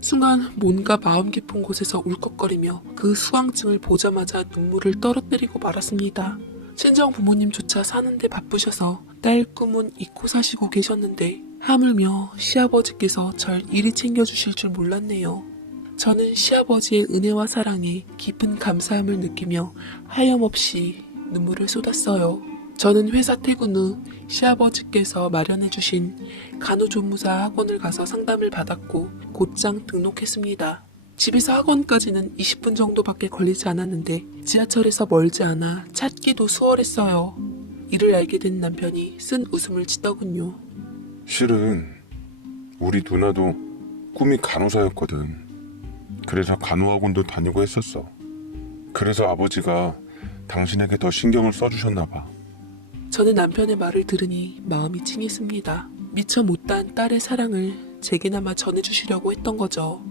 순간 뭔가 마음 깊은 곳에서 울컥거리며 그 수강증을 보자마자 눈물을 떨어뜨리고 말았습니다. 친정 부모님조차 사는데 바쁘셔서 딸 꿈은 잊고 사시고 계셨는데 하물며 시아버지께서 절 이리 챙겨주실 줄 몰랐네요. 저는 시아버지의 은혜와 사랑에 깊은 감사함을 느끼며 하염없이 눈물을 쏟았어요. 저는 회사 퇴근 후 시아버지께서 마련해주신 간호조무사 학원을 가서 상담을 받았고 곧장 등록했습니다. 집에서 학원까지는 20분 정도밖에 걸리지 않았는데 지하철에서 멀지 않아 찾기도 수월했어요. 이를 알게 된 남편이 쓴 웃음을 짓더군요. 실은 우리 누나도 꿈이 간호사였거든. 그래서 간호학원도 다니고 했었어. 그래서 아버지가 당신에게 더 신경을 써주셨나 봐. 저는 남편의 말을 들으니 마음이 찡했습니다. 미처 못다한 딸의 사랑을 제게나마 전해주시려고 했던 거죠.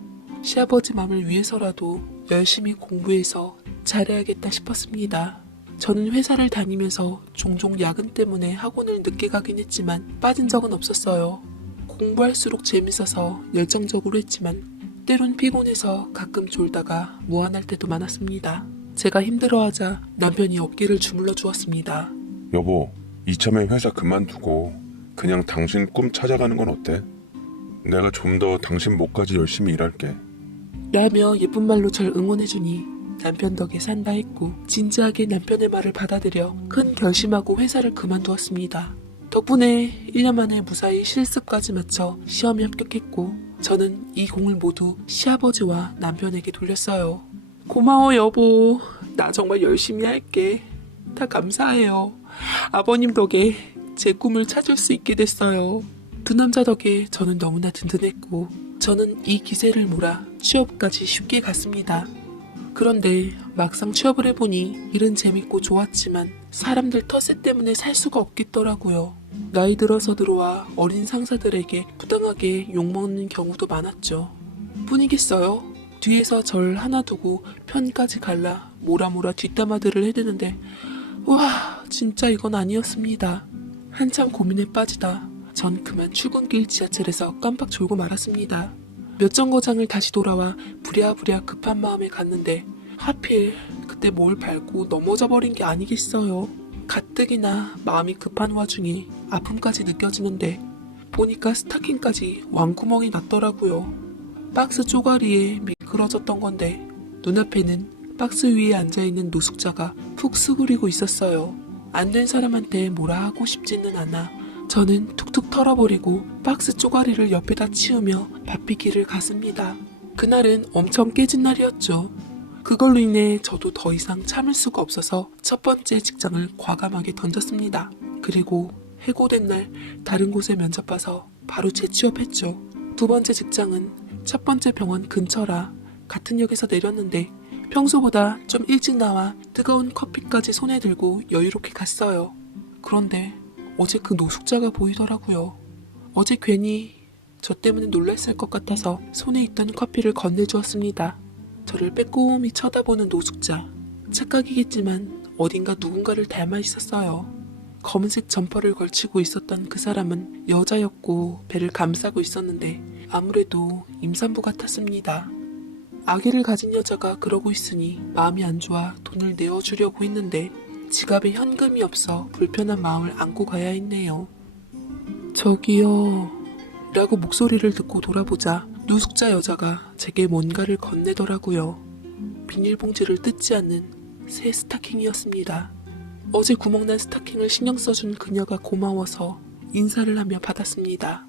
시아버지 마음을 위해서라도 열심히 공부해서 잘해야겠다 싶었습니다. 저는 회사를 다니면서 종종 야근 때문에 학원을 늦게 가긴 했지만 빠진 적은 없었어요. 공부할수록 재밌어서 열정적으로 했지만 때론 피곤해서 가끔 졸다가 무안할 때도 많았습니다. 제가 힘들어하자 남편이 어깨를 주물러 주었습니다. 여보, 이참에 회사 그만두고 그냥 당신 꿈 찾아가는 건 어때? 내가 좀 더 당신 목까지 열심히 일할게. 라며 예쁜 말로 절 응원해주니 남편 덕에 산다 했고 진지하게 남편의 말을 받아들여 큰 결심하고 회사를 그만두었습니다. 덕분에 1년 만에 무사히 실습까지 마쳐 시험에 합격했고 저는 이 공을 모두 시아버지와 남편에게 돌렸어요. 고마워 여보. 나 정말 열심히 할게. 다 감사해요. 아버님 덕에 제 꿈을 찾을 수 있게 됐어요. 두 남자 덕에 저는 너무나 든든했고 저는 이 기세를 몰아 취업까지 쉽게 갔습니다. 그런데 막상 취업을 해보니 일은 재밌고 좋았지만 사람들 텃세 때문에 살 수가 없겠더라고요. 나이 들어서 들어와 어린 상사들에게 부당하게 욕먹는 경우도 많았죠. 뿐이겠어요? 뒤에서 절 하나 두고 편까지 갈라 모라모라 뒷담화들을 해대는데 와 진짜 이건 아니었습니다. 한참 고민에 빠지다 전 그만 출근길 지하철에서 깜빡 졸고 말았습니다. 몇 정거장을 다시 돌아와 부랴부랴 급한 마음에 갔는데 하필 그때 뭘 밟고 넘어져 버린 게 아니겠어요. 가뜩이나 마음이 급한 와중에 아픔까지 느껴지는데 보니까 스타킹까지 왕구멍이 났더라고요. 박스 쪼가리에 미끄러졌던 건데 눈앞에는 박스 위에 앉아있는 노숙자가 푹 수그리고 있었어요. 안 된 사람한테 뭐라 하고 싶지는 않아 저는 툭툭 털어버리고 박스 쪼가리를 옆에다 치우며 바삐기를 갔습니다. 그날은 엄청 깨진 날이었죠. 그걸로 인해 저도 더 이상 참을 수가 없어서 첫 번째 직장을 과감하게 던졌습니다. 그리고 해고된 날 다른 곳에 면접 봐서 바로 재취업했죠. 두 번째 직장은 첫 번째 병원 근처라 같은 역에서 내렸는데 평소보다 좀 일찍 나와 뜨거운 커피까지 손에 들고 여유롭게 갔어요. 그런데 어제 그 노숙자가 보이더라고요. 어제 괜히 저 때문에 놀랐을 것 같아서 손에 있던 커피를 건네주었습니다. 저를 빼꼼히 쳐다보는 노숙자. 착각이겠지만 어딘가 누군가를 닮아 있었어요. 검은색 점퍼를 걸치고 있었던 그 사람은 여자였고 배를 감싸고 있었는데 아무래도 임산부 같았습니다. 아기를 가진 여자가 그러고 있으니 마음이 안 좋아 돈을 내어주려고 했는데 지갑에 현금이 없어 불편한 마음을 안고 가야 했네요. 저기요 라고 목소리를 듣고 돌아보자 노숙자 여자가 제게 뭔가를 건네더라고요. 비닐봉지를 뜯지 않는 새 스타킹이었습니다. 어제 구멍난 스타킹을 신경 써준 그녀가 고마워서 인사를 하며 받았습니다.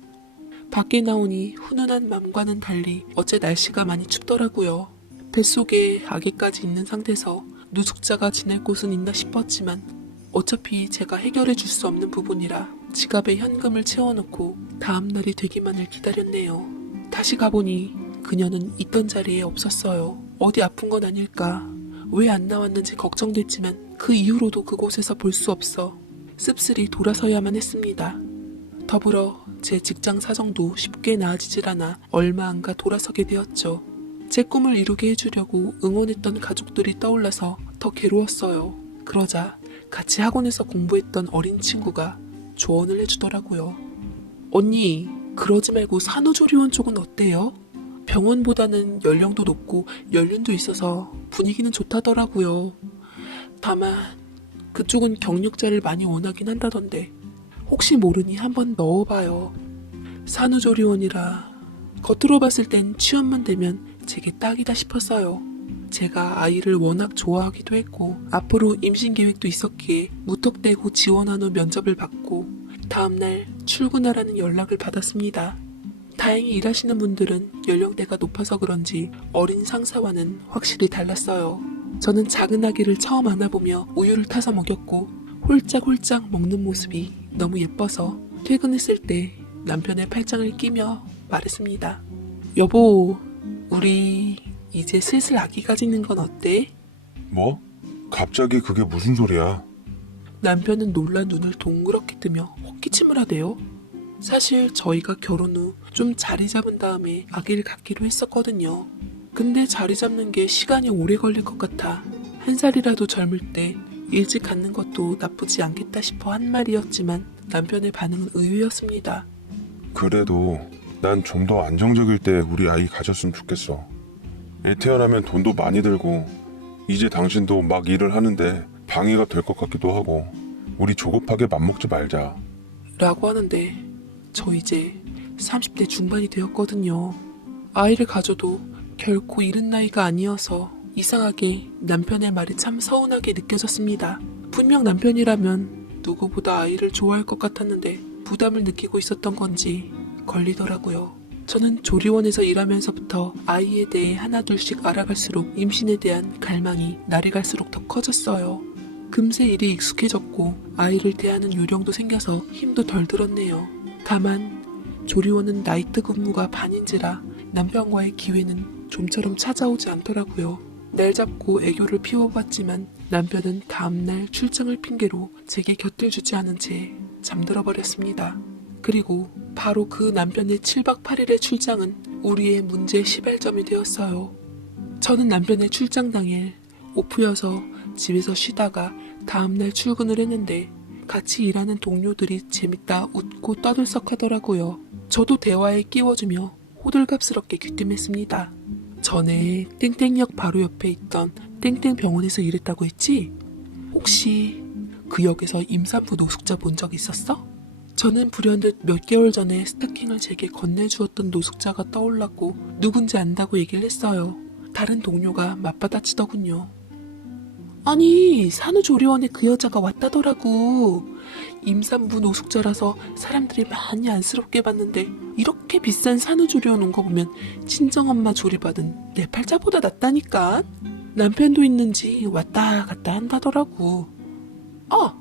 밖에 나오니 훈훈한 맘과는 달리 어제 날씨가 많이 춥더라고요. 뱃속에 아기까지 있는 상태에서 노숙자가 지낼 곳은 있나 싶었지만 어차피 제가 해결해 줄 수 없는 부분이라 지갑에 현금을 채워놓고 다음 날이 되기만을 기다렸네요. 다시 가보니 그녀는 있던 자리에 없었어요. 어디 아픈 건 아닐까? 왜 안 나왔는지 걱정됐지만 그 이후로도 그곳에서 볼 수 없어 씁쓸히 돌아서야만 했습니다. 더불어 제 직장 사정도 쉽게 나아지질 않아 얼마 안가 돌아서게 되었죠. 제 꿈을 이루게 해주려고 응원했던 가족들이 떠올라서 더 괴로웠어요. 그러자 같이 학원에서 공부했던 어린 친구가 조언을 해주더라고요. 언니, 그러지 말고 산후조리원 쪽은 어때요? 병원보다는 연령도 높고 연륜도 있어서 분위기는 좋다더라고요. 다만 그쪽은 경력자를 많이 원하긴 한다던데 혹시 모르니 한번 넣어봐요. 산후조리원이라 겉으로 봤을 땐 취업만 되면 제게 딱이다 싶었어요. 제가 아이를 워낙 좋아하기도 했고 앞으로 임신 계획도 있었기에 무턱대고 지원한 후 면접을 받고 다음날 출근하라는 연락을 받았습니다. 다행히 일하시는 분들은 연령대가 높아서 그런지 어린 상사와는 확실히 달랐어요. 저는 작은 아기를 처음 안아보며 우유를 타서 먹였고 홀짝홀짝 먹는 모습이 너무 예뻐서 퇴근했을 때 남편의 팔짱을 끼며 말했습니다. 여보, 우리 이제 슬슬 아기 가지는 건 어때? 뭐? 갑자기 그게 무슨 소리야? 남편은 놀란 눈을 동그랗게 뜨며 헛기침을 하대요. 사실 저희가 결혼 후 좀 자리 잡은 다음에 아기를 갖기로 했었거든요. 근데 자리 잡는 게 시간이 오래 걸릴 것 같아 1살이라도 젊을 때 일찍 갖는 것도 나쁘지 않겠다 싶어 한 말이었지만 남편의 반응은 의외였습니다. 그래도 난 좀 더 안정적일 때 우리 아이 가졌으면 좋겠어. 애 태어나면 돈도 많이 들고 이제 당신도 막 일을 하는데 방해가 될 것 같기도 하고 우리 조급하게 맘먹지 말자. 라고 하는데 저 이제 30대 중반이 되었거든요. 아이를 가져도 결코 이른 나이가 아니어서 이상하게 남편의 말이 참 서운하게 느껴졌습니다. 분명 남편이라면 누구보다 아이를 좋아할 것 같았는데 부담을 느끼고 있었던 건지 걸리더라고요. 저는 조리원에서 일하면서부터 아이에 대해 하나둘씩 알아갈수록 임신에 대한 갈망이 날이 갈수록 더 커졌어요. 금세 일이 익숙해졌고 아이를 대하는 요령도 생겨서 힘도 덜 들었네요. 다만 조리원은 나이트 근무가 반인지라 남편과의 기회는 좀처럼 찾아오지 않더라고요. 날 잡고 애교를 피워봤지만 남편은 다음날 출장을 핑계로 제게 곁을 주지 않은 채 잠들어 버렸습니다. 그리고 바로 그 남편의 7박 8일의 출장은 우리의 문제의 시발점이 되었어요. 저는 남편의 출장 당일 오프여서 집에서 쉬다가 다음날 출근을 했는데 같이 일하는 동료들이 재밌다 웃고 떠들썩하더라고요. 저도 대화에 끼워주며 호들갑스럽게 귀띔했습니다. 전에 땡땡역 바로 옆에 있던 땡땡병원에서 일했다고 했지? 혹시 그 역에서 임산부 노숙자 본 적 있었어? 저는 불현듯 몇 개월 전에 스타킹을 제게 건네주었던 노숙자가 떠올랐고 누군지 안다고 얘기를 했어요. 다른 동료가 맞받아치더군요. 아니, 산후조리원에 그 여자가 왔다더라고. 임산부 노숙자라서 사람들이 많이 안쓰럽게 봤는데 이렇게 비싼 산후조리원 온 거 보면 친정엄마 조리받은 내 팔자보다 낫다니까. 남편도 있는지 왔다 갔다 한다더라고. 아!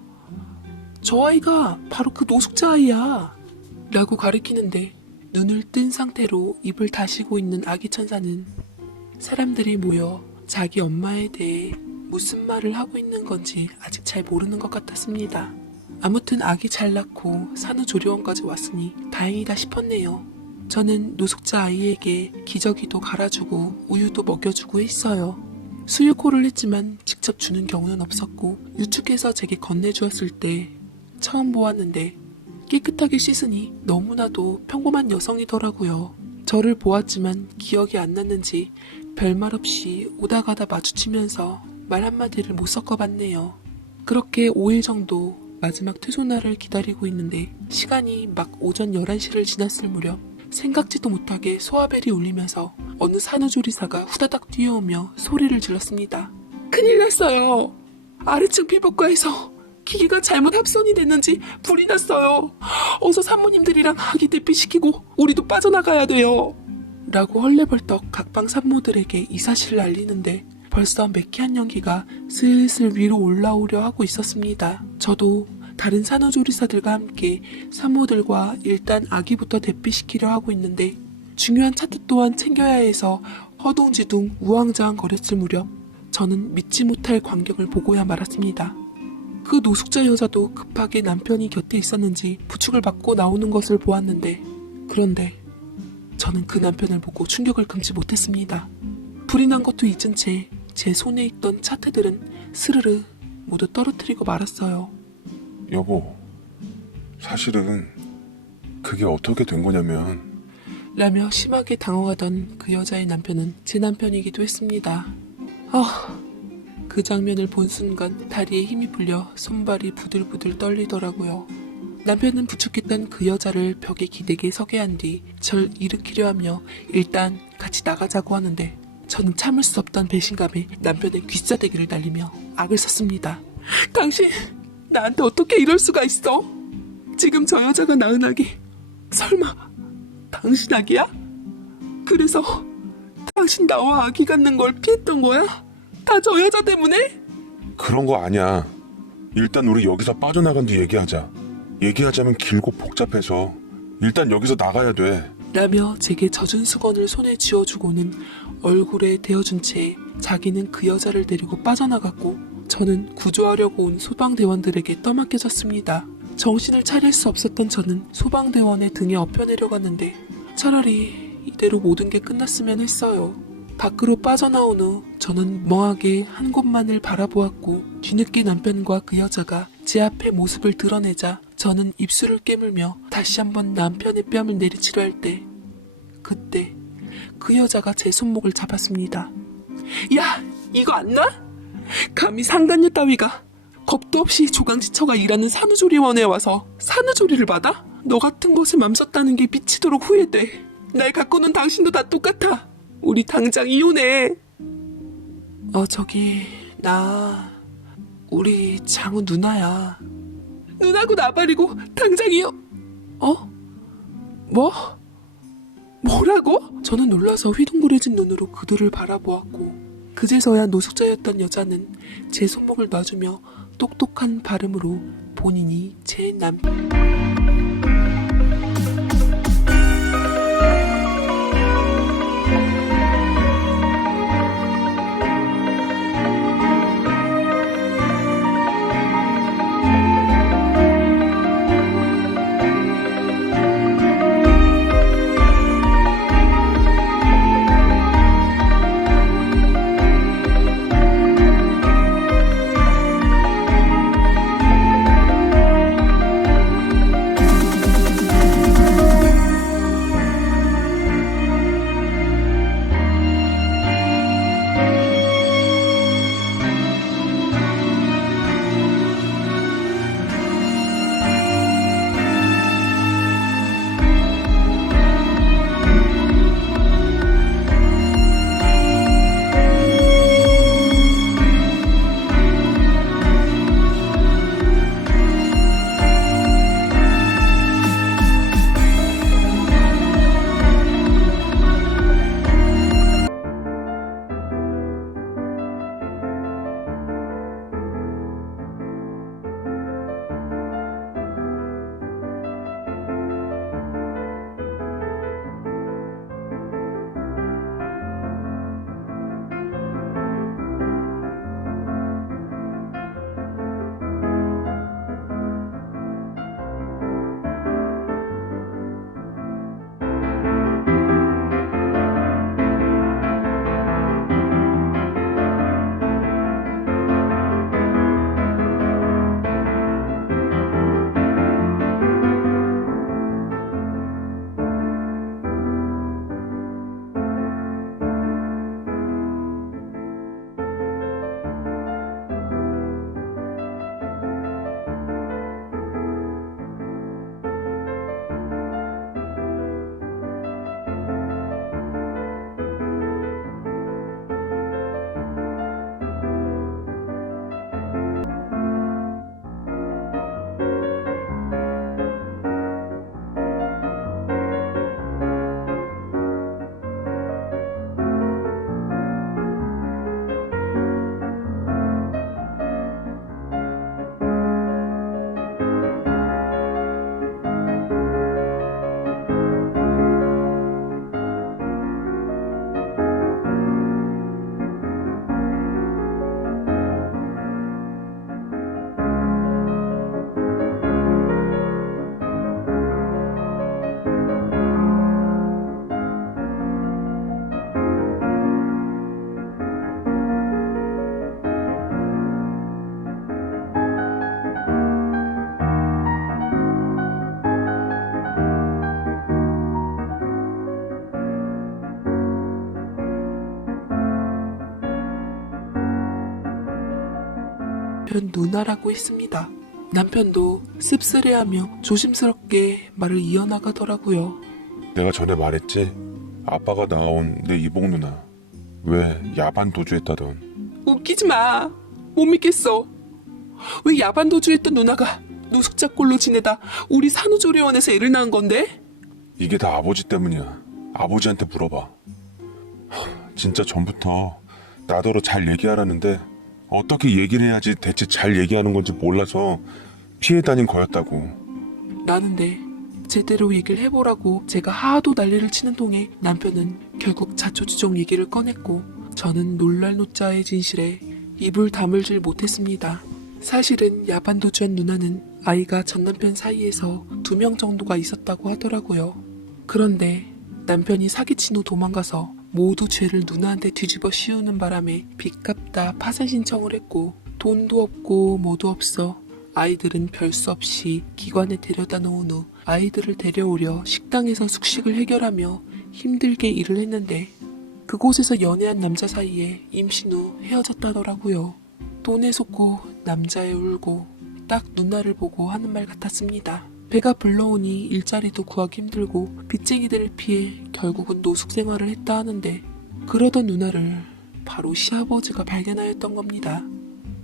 저 아이가 바로 그 노숙자 아이야. 라고 가리키는데 눈을 뜬 상태로 입을 다시고 있는 아기 천사는 사람들이 모여 자기 엄마에 대해 무슨 말을 하고 있는 건지 아직 잘 모르는 것 같았습니다. 아무튼 아기 잘 낳고 산후조리원까지 왔으니 다행이다 싶었네요. 저는 노숙자 아이에게 기저귀도 갈아주고 우유도 먹여주고 했어요. 수유코를 했지만 직접 주는 경우는 없었고 유축해서 제게 건네주었을 때 처음 보았는데 깨끗하게 씻으니 너무나도 평범한 여성이더라고요. 저를 보았지만 기억이 안 났는지 별말 없이 오다 가다 마주치면서 말 한마디를 못 섞어봤네요. 그렇게 5일 정도 마지막 퇴소날을 기다리고 있는데 시간이 막 오전 11시를 지났을 무렵 생각지도 못하게 소화벨이 울리면서 어느 산후조리사가 후다닥 뛰어오며 소리를 질렀습니다. 큰일 났어요. 아래층 피부과에서 기계가 잘못 합선이 됐는지 불이 났어요. 어서 산모님들이랑 아기 대피시키고 우리도 빠져나가야 돼요. 라고 헐레벌떡 각방 산모들에게 이 사실을 알리는데 벌써 매캐한 연기가 슬슬 위로 올라오려 하고 있었습니다. 저도 다른 산후조리사들과 함께 산모들과 일단 아기부터 대피시키려 하고 있는데 중요한 차트 또한 챙겨야 해서 허둥지둥 우왕좌왕 거렸을 무렵 저는 믿지 못할 광경을 보고야 말았습니다. 그 노숙자 여자도 급하게 남편이 곁에 있었는지 부축을 받고 나오는 것을 보았는데 그런데 저는 그 남편을 보고 충격을 금치 못했습니다. 불이 난 것도 잊은 채 제 손에 있던 차트들은 스르르 모두 떨어뜨리고 말았어요. 여보, 사실은 그게 어떻게 된 거냐면 라며 심하게 당황하던 그 여자의 남편은 제 남편이기도 했습니다. 그 장면을 본 순간 다리에 힘이 풀려 손발이 부들부들 떨리더라고요. 남편은 부축했던 그 여자를 벽에 기대게 서게 한 뒤 절 일으키려 하며 일단 같이 나가자고 하는데 저는 참을 수 없던 배신감에 남편의 귀싸대기를 날리며 악을 썼습니다. 당신 나한테 어떻게 이럴 수가 있어? 지금 저 여자가 낳은 아기 설마 당신 아기야? 그래서 당신 나와 아기 갖는 걸 피했던 거야? 다 저 여자 때문에? 그런 거 아니야. 일단 우리 여기서 빠져나간 뒤 얘기하자. 얘기하자면 길고 복잡해서 일단 여기서 나가야 돼. 라며 제게 젖은 수건을 손에 쥐어주고는 얼굴에 대어준 채 자기는 그 여자를 데리고 빠져나갔고 저는 구조하려고 온 소방대원들에게 떠맡겨졌습니다. 정신을 차릴 수 없었던 저는 소방대원의 등에 엎여 내려갔는데 차라리 이대로 모든 게 끝났으면 했어요. 밖으로 빠져나온 후 저는 멍하게 한 곳만을 바라보았고 뒤늦게 남편과 그 여자가 제 앞에 모습을 드러내자 저는 입술을 깨물며 다시 한번 남편의 뺨을 내리치려 할 때 그때 그 여자가 제 손목을 잡았습니다. 야, 이거 안 나? 감히 상간녀 따위가 겁도 없이 조강지처가 일하는 산후조리원에 와서 산후조리를 받아? 너 같은 것에 맘썼다는 게 미치도록 후회돼. 날 갖고 논 당신도 다 똑같아. 우리 당장 이혼해. 우리 장우 누나야. 누나고 나발이고 당장 이혼. 뭐라고? 저는 놀라서 휘둥그레진 눈으로 그들을 바라보았고 그제서야 노숙자였던 여자는 제 손목을 놔주며 똑똑한 발음으로 본인이 제 남편 남편 누나라고 했습니다. 남편도 씁쓸해하며 조심스럽게 말을 이어나가더라고요. 내가 전에 말했지? 아빠가 낳아온 내 이복 누나. 왜 야반 도주했다던. 웃기지 마. 못 믿겠어. 왜 야반 도주했던 누나가 노숙자 꼴로 지내다 우리 산후조리원에서 애를 낳은 건데? 이게 다 아버지 때문이야. 아버지한테 물어봐. 진짜 전부터 나더러 잘 얘기하라는데 어떻게 얘기를 해야지 대체 잘 얘기하는 건지 몰라서 피해 다닌 거였다고. 나는데 제대로 얘기를 해보라고 제가 하도 난리를 치는 동에 남편은 결국 자초지종 얘기를 꺼냈고 저는 놀랄 노자의 진실에 입을 다물질 못했습니다. 사실은 야반 도주한 누나는 아이가 전 남편 사이에서 2명 정도가 있었다고 하더라고요. 그런데 남편이 사기친 후 도망가서 모두 죄를 누나한테 뒤집어 씌우는 바람에 빚 갚다 파산 신청을 했고 돈도 없고 뭐도 없어 아이들은 별 수 없이 기관에 데려다 놓은 후 아이들을 데려오려 식당에서 숙식을 해결하며 힘들게 일을 했는데 그곳에서 연애한 남자 사이에 임신 후 헤어졌다더라고요. 돈에 속고 남자애 울고 딱 누나를 보고 하는 말 같았습니다. 배가 불러오니 일자리도 구하기 힘들고 빚쟁이들을 피해 결국은 노숙 생활을 했다 하는데 그러던 누나를 바로 시아버지가 발견하였던 겁니다.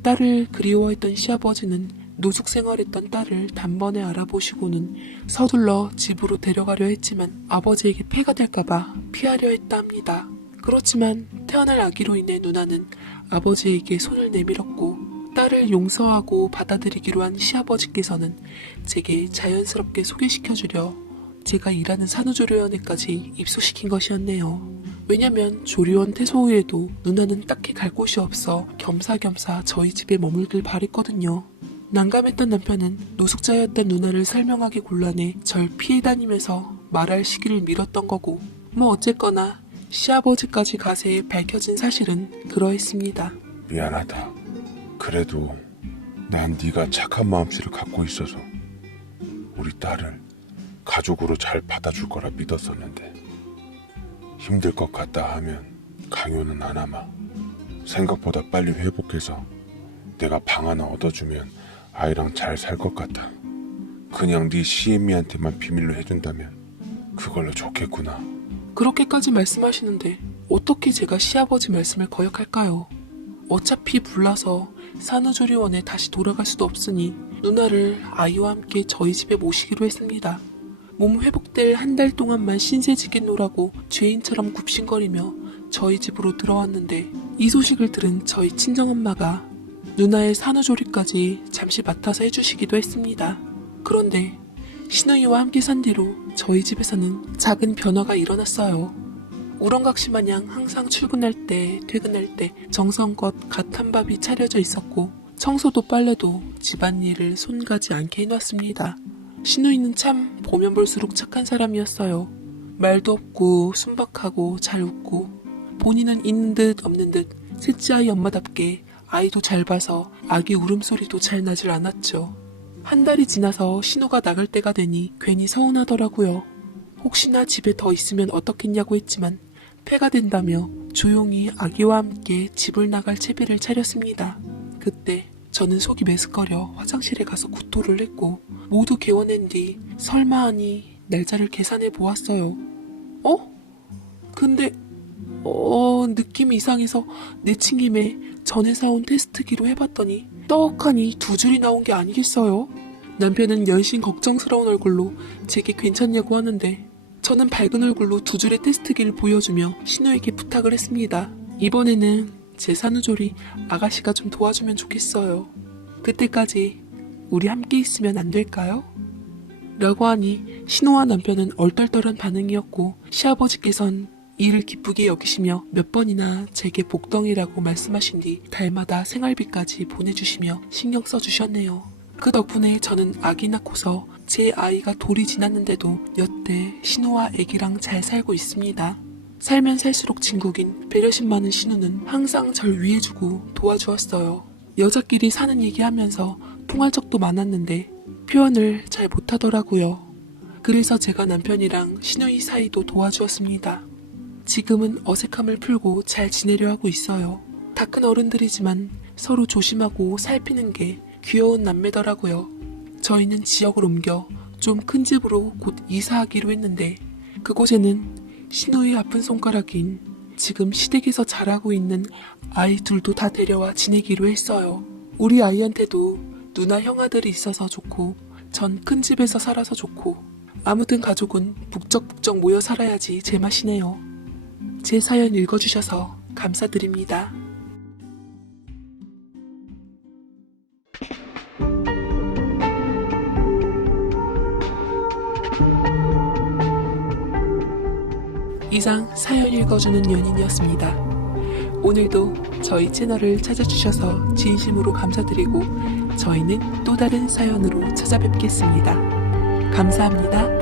딸을 그리워했던 시아버지는 노숙 생활했던 딸을 단번에 알아보시고는 서둘러 집으로 데려가려 했지만 아버지에게 폐가 될까봐 피하려 했다 합니다. 그렇지만 태어날 아기로 인해 누나는 아버지에게 손을 내밀었고 딸을 용서하고 받아들이기로 한 시아버지께서는 제게 자연스럽게 소개시켜주려 제가 일하는 산후조리원에까지 입소시킨 것이었네요. 왜냐면 조리원 퇴소 후에도 누나는 딱히 갈 곳이 없어 겸사겸사 저희 집에 머물길 바랬거든요. 난감했던 남편은 노숙자였던 누나를 설명하기 곤란해 절 피해 다니면서 말할 시기를 미뤘던 거고 뭐 어쨌거나 시아버지까지 가세에 밝혀진 사실은 그러했습니다. 미안하다. 그래도 난 네가 착한 마음씨를 갖고 있어서 우리 딸을 가족으로 잘 받아줄 거라 믿었었는데 힘들 것 같다 하면 강요는 안 하마. 생각보다 빨리 회복해서 내가 방 하나 얻어주면 아이랑 잘 살 것 같아. 그냥 네 시애미한테만 비밀로 해준다면 그걸로 좋겠구나. 그렇게까지 말씀하시는데 어떻게 제가 시아버지 말씀을 거역할까요? 어차피 불나서 산후조리원에 다시 돌아갈 수도 없으니 누나를 아이와 함께 저희 집에 모시기로 했습니다. 몸 회복될 한 달 동안만 신세지게 놀라고 죄인처럼 굽신거리며 저희 집으로 들어왔는데 이 소식을 들은 저희 친정엄마가 누나의 산후조리까지 잠시 맡아서 해주시기도 했습니다. 그런데 신우이와 함께 산 뒤로 저희 집에서는 작은 변화가 일어났어요. 우렁각시 마냥 항상 출근할 때 퇴근할 때 정성껏 갓 한 밥이 차려져 있었고 청소도 빨래도 집안일을 손가지 않게 해놨습니다. 신우이는 참 보면 볼수록 착한 사람이었어요. 말도 없고 순박하고 잘 웃고 본인은 있는 듯 없는 듯 셋째 아이 엄마답게 아이도 잘 봐서 아기 울음소리도 잘 나질 않았죠. 한 달이 지나서 신우가 나갈 때가 되니 괜히 서운하더라고요. 혹시나 집에 더 있으면 어떻겠냐고 했지만 폐가 된다며 조용히 아기와 함께 집을 나갈 채비를 차렸습니다. 그때 저는 속이 메스꺼려 화장실에 가서 구토를 했고 모두 개워낸 뒤 설마 하니 날짜를 계산해 보았어요. 근데 느낌이 이상해서 내친김에 전에 사온 테스트기로 해봤더니 떡하니 2줄이 나온 게 아니겠어요? 남편은 연신 걱정스러운 얼굴로 제게 괜찮냐고 하는데 저는 밝은 얼굴로 2줄의 테스트기를 보여주며 신우에게 부탁을 했습니다. 이번에는 제 산후조리 아가씨가 좀 도와주면 좋겠어요. 그때까지 우리 함께 있으면 안 될까요? 라고 하니 신우와 남편은 얼떨떨한 반응이었고 시아버지께선 이를 기쁘게 여기시며 몇 번이나 제게 복덩이라고 말씀하신 뒤 달마다 생활비까지 보내주시며 신경 써주셨네요. 그 덕분에 저는 아기 낳고서 제 아이가 돌이 지났는데도 여태 신우와 아기랑 잘 살고 있습니다. 살면 살수록 진국인 배려심 많은 신우는 항상 절 위해주고 도와주었어요. 여자끼리 사는 얘기하면서 통할 적도 많았는데 표현을 잘 못하더라고요. 그래서 제가 남편이랑 신우이 사이도 도와주었습니다. 지금은 어색함을 풀고 잘 지내려 하고 있어요. 다 큰 어른들이지만 서로 조심하고 살피는 게 귀여운 남매더라고요. 저희는 지역을 옮겨 좀 큰 집으로 곧 이사하기로 했는데 그곳에는 신우의 아픈 손가락인 지금 시댁에서 자라고 있는 아이 둘도 다 데려와 지내기로 했어요. 우리 아이한테도 누나 형아들이 있어서 좋고 전 큰 집에서 살아서 좋고 아무튼 가족은 북적북적 모여 살아야지 제맛이네요. 제 사연 읽어주셔서 감사드립니다. 이상 사연 읽어주는 연인이었습니다. 오늘도 저희 채널을 찾아주셔서 진심으로 감사드리고 저희는 또 다른 사연으로 찾아뵙겠습니다. 감사합니다.